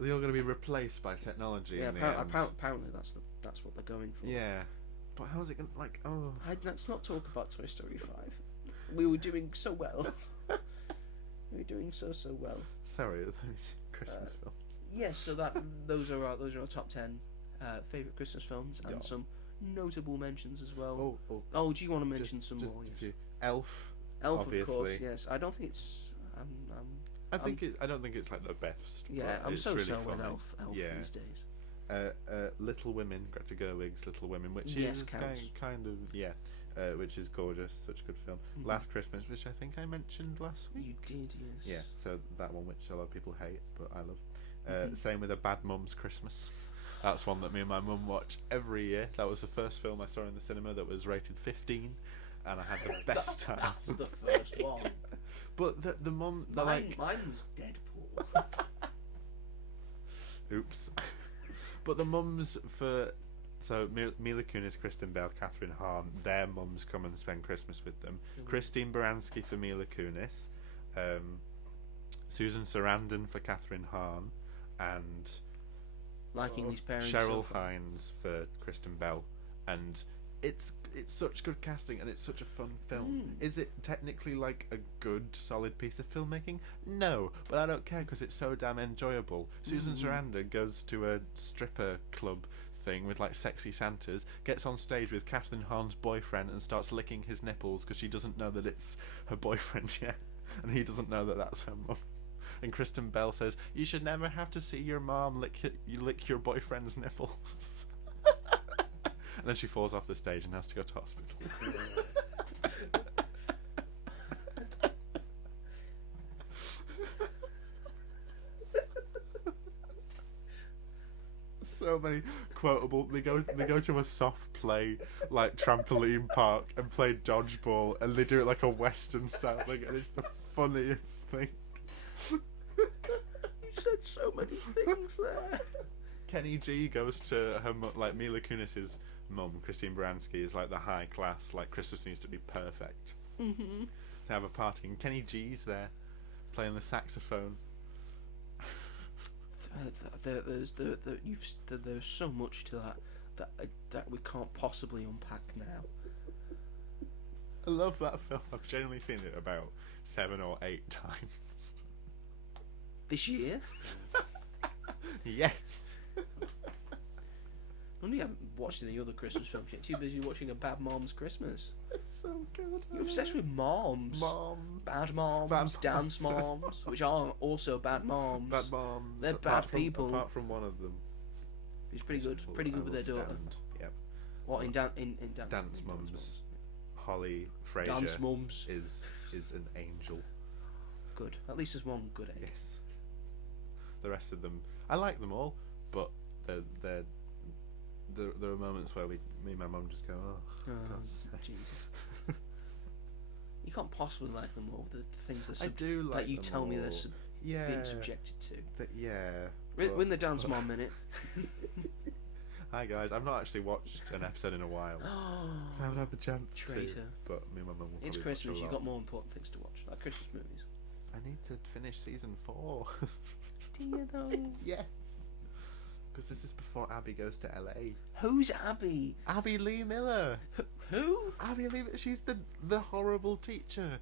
They're all going to be replaced by technology in the end. Apparently that's what they're going for. Yeah. But how's it gonna Oh, Let's not talk about Toy Story 5. We were doing so well. We were doing so well. sorry, it's only Christmas films. Yes, so those are our top 10 favourite Christmas films, and Yeah. some notable mentions as well. Oh, Do you want to mention some just more? a Yes. few. Elf. Elf, obviously. of course. Yes, I don't think it's. I don't think it's like the best. Yeah, but I'm it's so really with funny. Elf Yeah. these days. Little Women, Greta Gerwig's Little Women, which Yes, is counts. kind of which is gorgeous, such a good film. Mhm. Last Christmas, which I think I mentioned last week. You did, yes. Yeah, so that one which a lot of people hate, but I love. Mhm. Same with A Bad Mum's Christmas. That's one that me and my mum watch every year. That was the first film I saw in the cinema that was rated 15, and I had the best time. That's the first one. But the mum, Mine was Deadpool. Oops. But the mums so Mila Kunis, Kristen Bell, Catherine Hahn, their mums come and spend Christmas with them. Christine Baranski for Mila Kunis, Susan Sarandon for Catherine Hahn, and Liking these parents. Cheryl so far. Hines for Kristen Bell. And it's such good casting, and it's such a fun film. Is it technically like a good, solid piece of filmmaking? No, but I don't care because it's so damn enjoyable. Susan Sarandon goes to a stripper club thing with like sexy Santas, gets on stage with Catherine Hahn's boyfriend and starts licking his nipples because she doesn't know that it's her boyfriend yet, and he doesn't know that that's her mum. And Kristen Bell says, "You should never have to see your mom lick your boyfriend's nipples." And then she falls off the stage and has to go to hospital. So many quotable. They go to a soft play like trampoline park and play dodgeball, and they do it like a Western style thing, and it's the funniest thing. You said so many things there. Kenny G goes to her like Mila Kunis's mum, Christine Baranski, is like the high class, like Christmas needs to be perfect. Mm-hmm. They have a party, and Kenny G's there playing the saxophone. There's so much to that we can't possibly unpack now. I love that film. I've generally seen it about 7 or 8 times. This year? Yes. I only haven't watched any other Christmas films yet. Too busy watching A Bad Mom's Christmas. It's so good. You're obsessed with moms. Bad moms, dance moms, which are also bad moms. Bad moms. They're bad people. Apart from one of them. He's pretty good. Pretty good with their daughter. Yep. What in dance Dance mums. Holly Fraser Dance mums. is an angel. Good. At least there's one good egg. Yes. The rest of them, I like them all, but there are moments where me and my mum just go, oh, God's sake. Jesus. You can't possibly like them all. The things that you tell me they're yeah, being subjected to. But Win the dance mom minute. Hi guys, I've not actually watched an episode in a while. I haven't had the chance Traitor. to. But me and my mum will. It's probably Christmas. watch a You've lot. got more important things to watch, like Christmas movies. I need to finish season 4. Do you know? Yes. Because this is before Abby goes to LA. Who's Abby? Abby Lee Miller. Who? Abby Lee. She's the horrible teacher.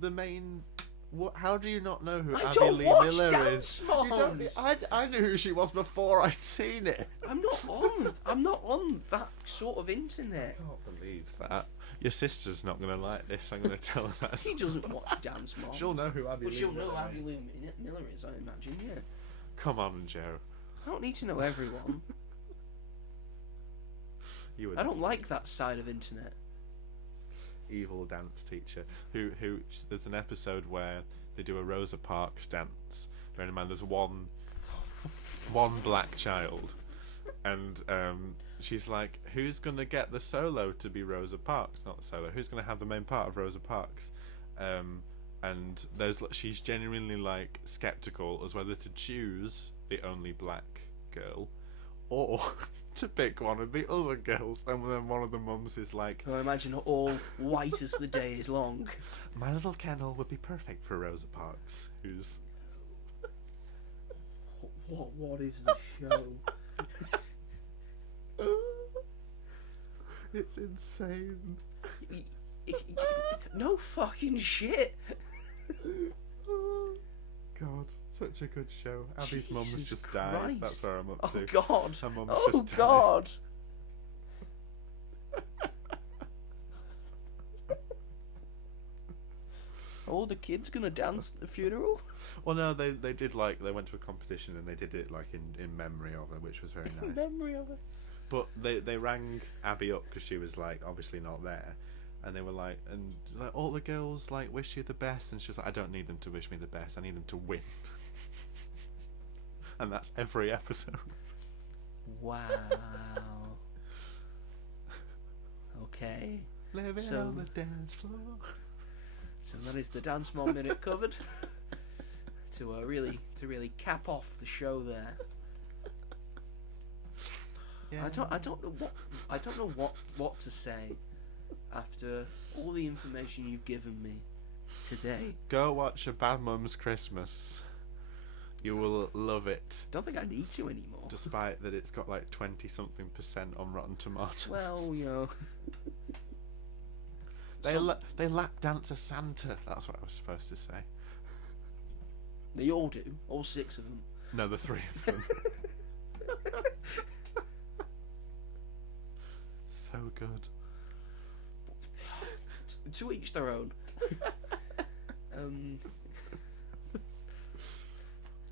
The main. What? How do you not know who I Abby don't Lee watch Miller Dance is? Moms. I knew who she was before I'd seen it. I'm not on that sort of internet. I can't believe that. Your sister's not going to like this. I'm going to tell her that. She doesn't watch Dance Mom. She'll know who Abby But Lee she'll Miller know is. Abby Lee Miller is, I imagine, yeah. Come on, Joe. I don't need to know everyone. You would I don't like that side of internet. evil dance teacher who there's an episode where they do a Rosa Parks dance. Bearing in mind there's one black child, and she's like, who's gonna get the solo to be Rosa Parks? Not the solo. Who's gonna have the main part of Rosa Parks? And she's genuinely like skeptical as whether to choose the only black girl or to pick one of the other girls. And then one of the mums is like, I imagine all white as the day is long. my little kennel would be perfect for Rosa Parks, who's What is the show? It's insane. No fucking shit. Oh, God, such a good show. Abby's mum has Jesus just Christ. died. That's where I'm up Oh to. God. Her mum's Oh just died. God. All the kids gonna dance at the funeral? Well, no, they did they went to a competition and they did it in memory of her, which was very nice. Memory of it. But they rang Abby up because she was obviously not there, and they were and all the girls wish you the best, and she was like, I don't need them to wish me the best, I need them to win. And that's every episode. Wow. Okay. Living So- on the dance floor. So that is the Dance Mom Minute covered. To really cap off the show there. Yeah. I don't know what to say after all the information you've given me today. Go watch A Bad Mum's Christmas. You will love it. Don't think I need to anymore. Despite that it's got 20-something% on Rotten Tomatoes. Well, you know. They lap dance a Santa. That's what I was supposed to say. They all do. All 6 of them. No, the 3 of them. So good. To each their own.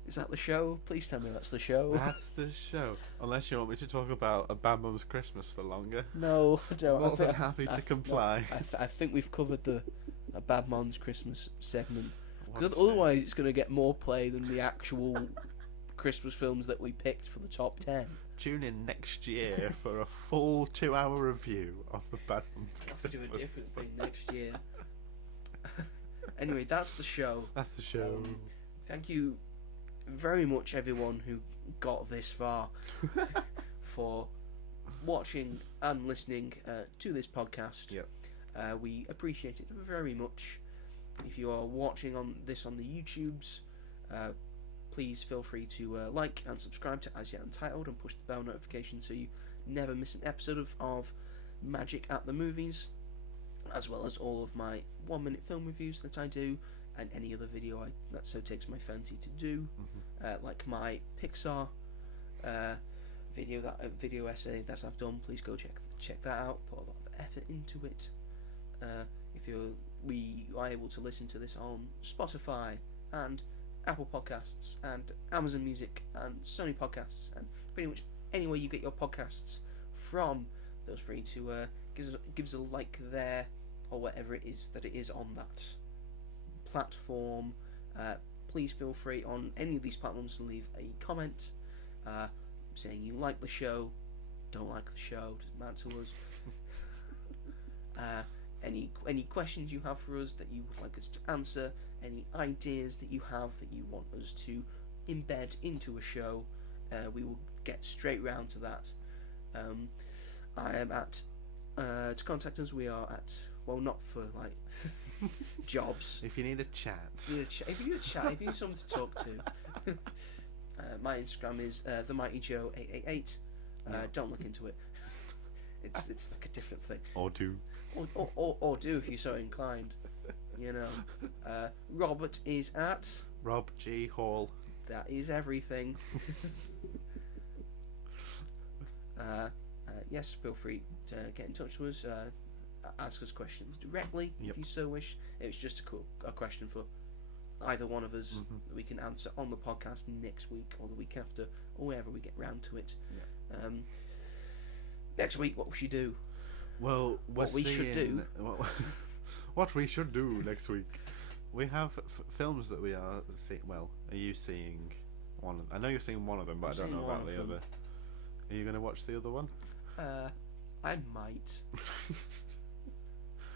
Is that the show? Please tell me that's the show. That's the show. Unless you want me to talk about A Bad Mum's Christmas for longer. No, I don't. More than happy to comply. I think we've covered a Bad Mom's Christmas segment. What 'Cause a otherwise, it's going to get more play than the actual Christmas films that we picked for the top 10. Tune in next year for a full 2-hour review of A Bad Mum's We'll have to do Christmas. a different thing next year. Anyway, that's the show. That's the show. Thank you very much, everyone who got this far, for watching and listening to this podcast. Yep. We appreciate it very much. If you are watching on the YouTubes, please feel free to like and subscribe to As Yet Untitled and push the bell notification so you never miss an episode of Magic at the Movies, as well as all of my 1-minute film reviews that I do and any other video that so takes my fancy to do, like my Pixar video essay that I've done. Please go check that out. Put a lot of effort into it. We are able to listen to this on Spotify and Apple Podcasts and Amazon Music and Sony Podcasts and pretty much anywhere you get your podcasts from. Feel free to give us a like there or whatever it is that it is on that platform. Please feel free on any of these platforms to leave a comment saying you like the show, don't like the show, doesn't matter to us. Any questions you have for us that you would like us to answer, any ideas that you have that you want us to embed into a show, we will get straight round to that. I am at to contact us. We are at, well, not for jobs. If you need a chat. If you need a chat, if you need someone to talk to, my Instagram is themightyjoe888. Don't look into it. It's like a different thing. Or do. Or do if you're so inclined. You know. Robert is at Rob G Hall. That is everything. Yes, feel free to get in touch with us. Ask us questions directly if you so wish. It's just a question for either one of us that we can answer on the podcast next week or the week after or whenever we get round to it. Next week, what we should do? Well, what we should do? What we should do next week? We have films that we are seeing. Well, are you seeing one of them? I know you're seeing one of them, but I don't know about the other. Are you going to watch the other one? I might.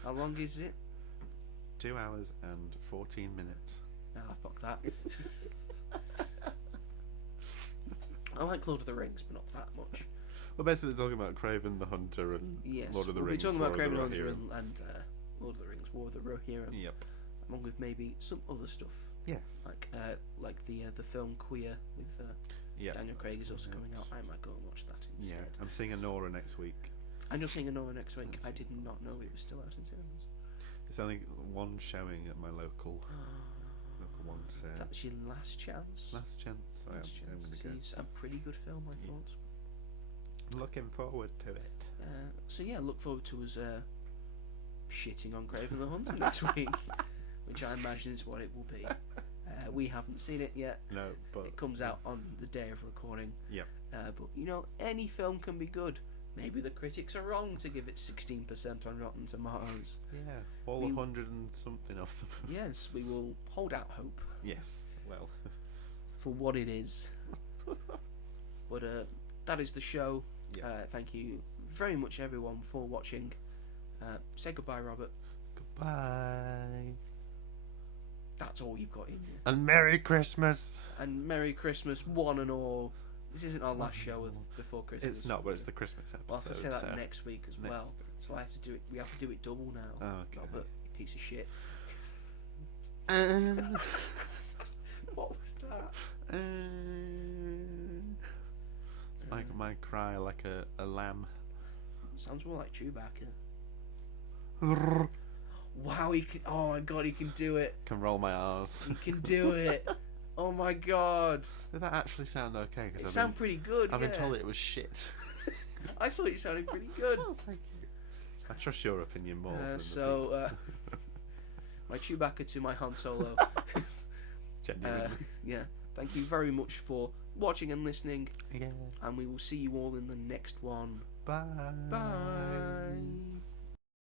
How long is it? 2 hours and 14 minutes. Ah, fuck that. I like Lord of the Rings, but not that much. We're basically talking about Craven the Hunter and Lord of the Rings. We're talking about Craven the Hunter Rohirrim. and Lord of the Rings, War of the Rohirrim. Yep. Along with maybe some other stuff. Yes. Like the film Queer with Daniel Craig is also coming out. I might go and watch that instead. Yeah, I'm seeing Anora next week. And you're seeing another next week. I did not know it was still out in cinemas. It's only one showing at my local one. So That's your last chance. last chance. I'm going to go. It's a pretty good film, I thought. Looking forward to it. So yeah, look forward to us shitting on Craven the Hunter next week, which I imagine is what it will be. We haven't seen it yet. No, but It comes out on the day of recording. Yep. But you know, any film can be good. Maybe the critics are wrong to give it 16% on Rotten Tomatoes. Yeah, all 100 and something of them. Yes, we will hold out hope Yes, well. for what it is. But that is the show. Yeah. Thank you very much, everyone, for watching. Say goodbye, Robert. Goodbye. That's all you've got in you. And Merry Christmas. And Merry Christmas, one and all. This isn't our last show before Christmas. It's not, but it's the Christmas episode. We'll have to say that so next week as next well. So I have to do it. We have to do it double now. Oh, okay. Robert, you piece of shit. What was that? My cry like a lamb. Sounds more like Chewbacca. Wow, he can. Oh my god, he can do it. Can roll my R's. He can do it. Oh my god. Did that actually sound okay? It sounded pretty good. I've been yeah. told it was shit. I thought it sounded pretty good. Oh, thank you. I trust your opinion more. Than My Chewbacca to my Han Solo. Genuinely. Yeah. Thank you very much for watching and listening. Yeah. And we will see you all in the next one. Bye. Bye.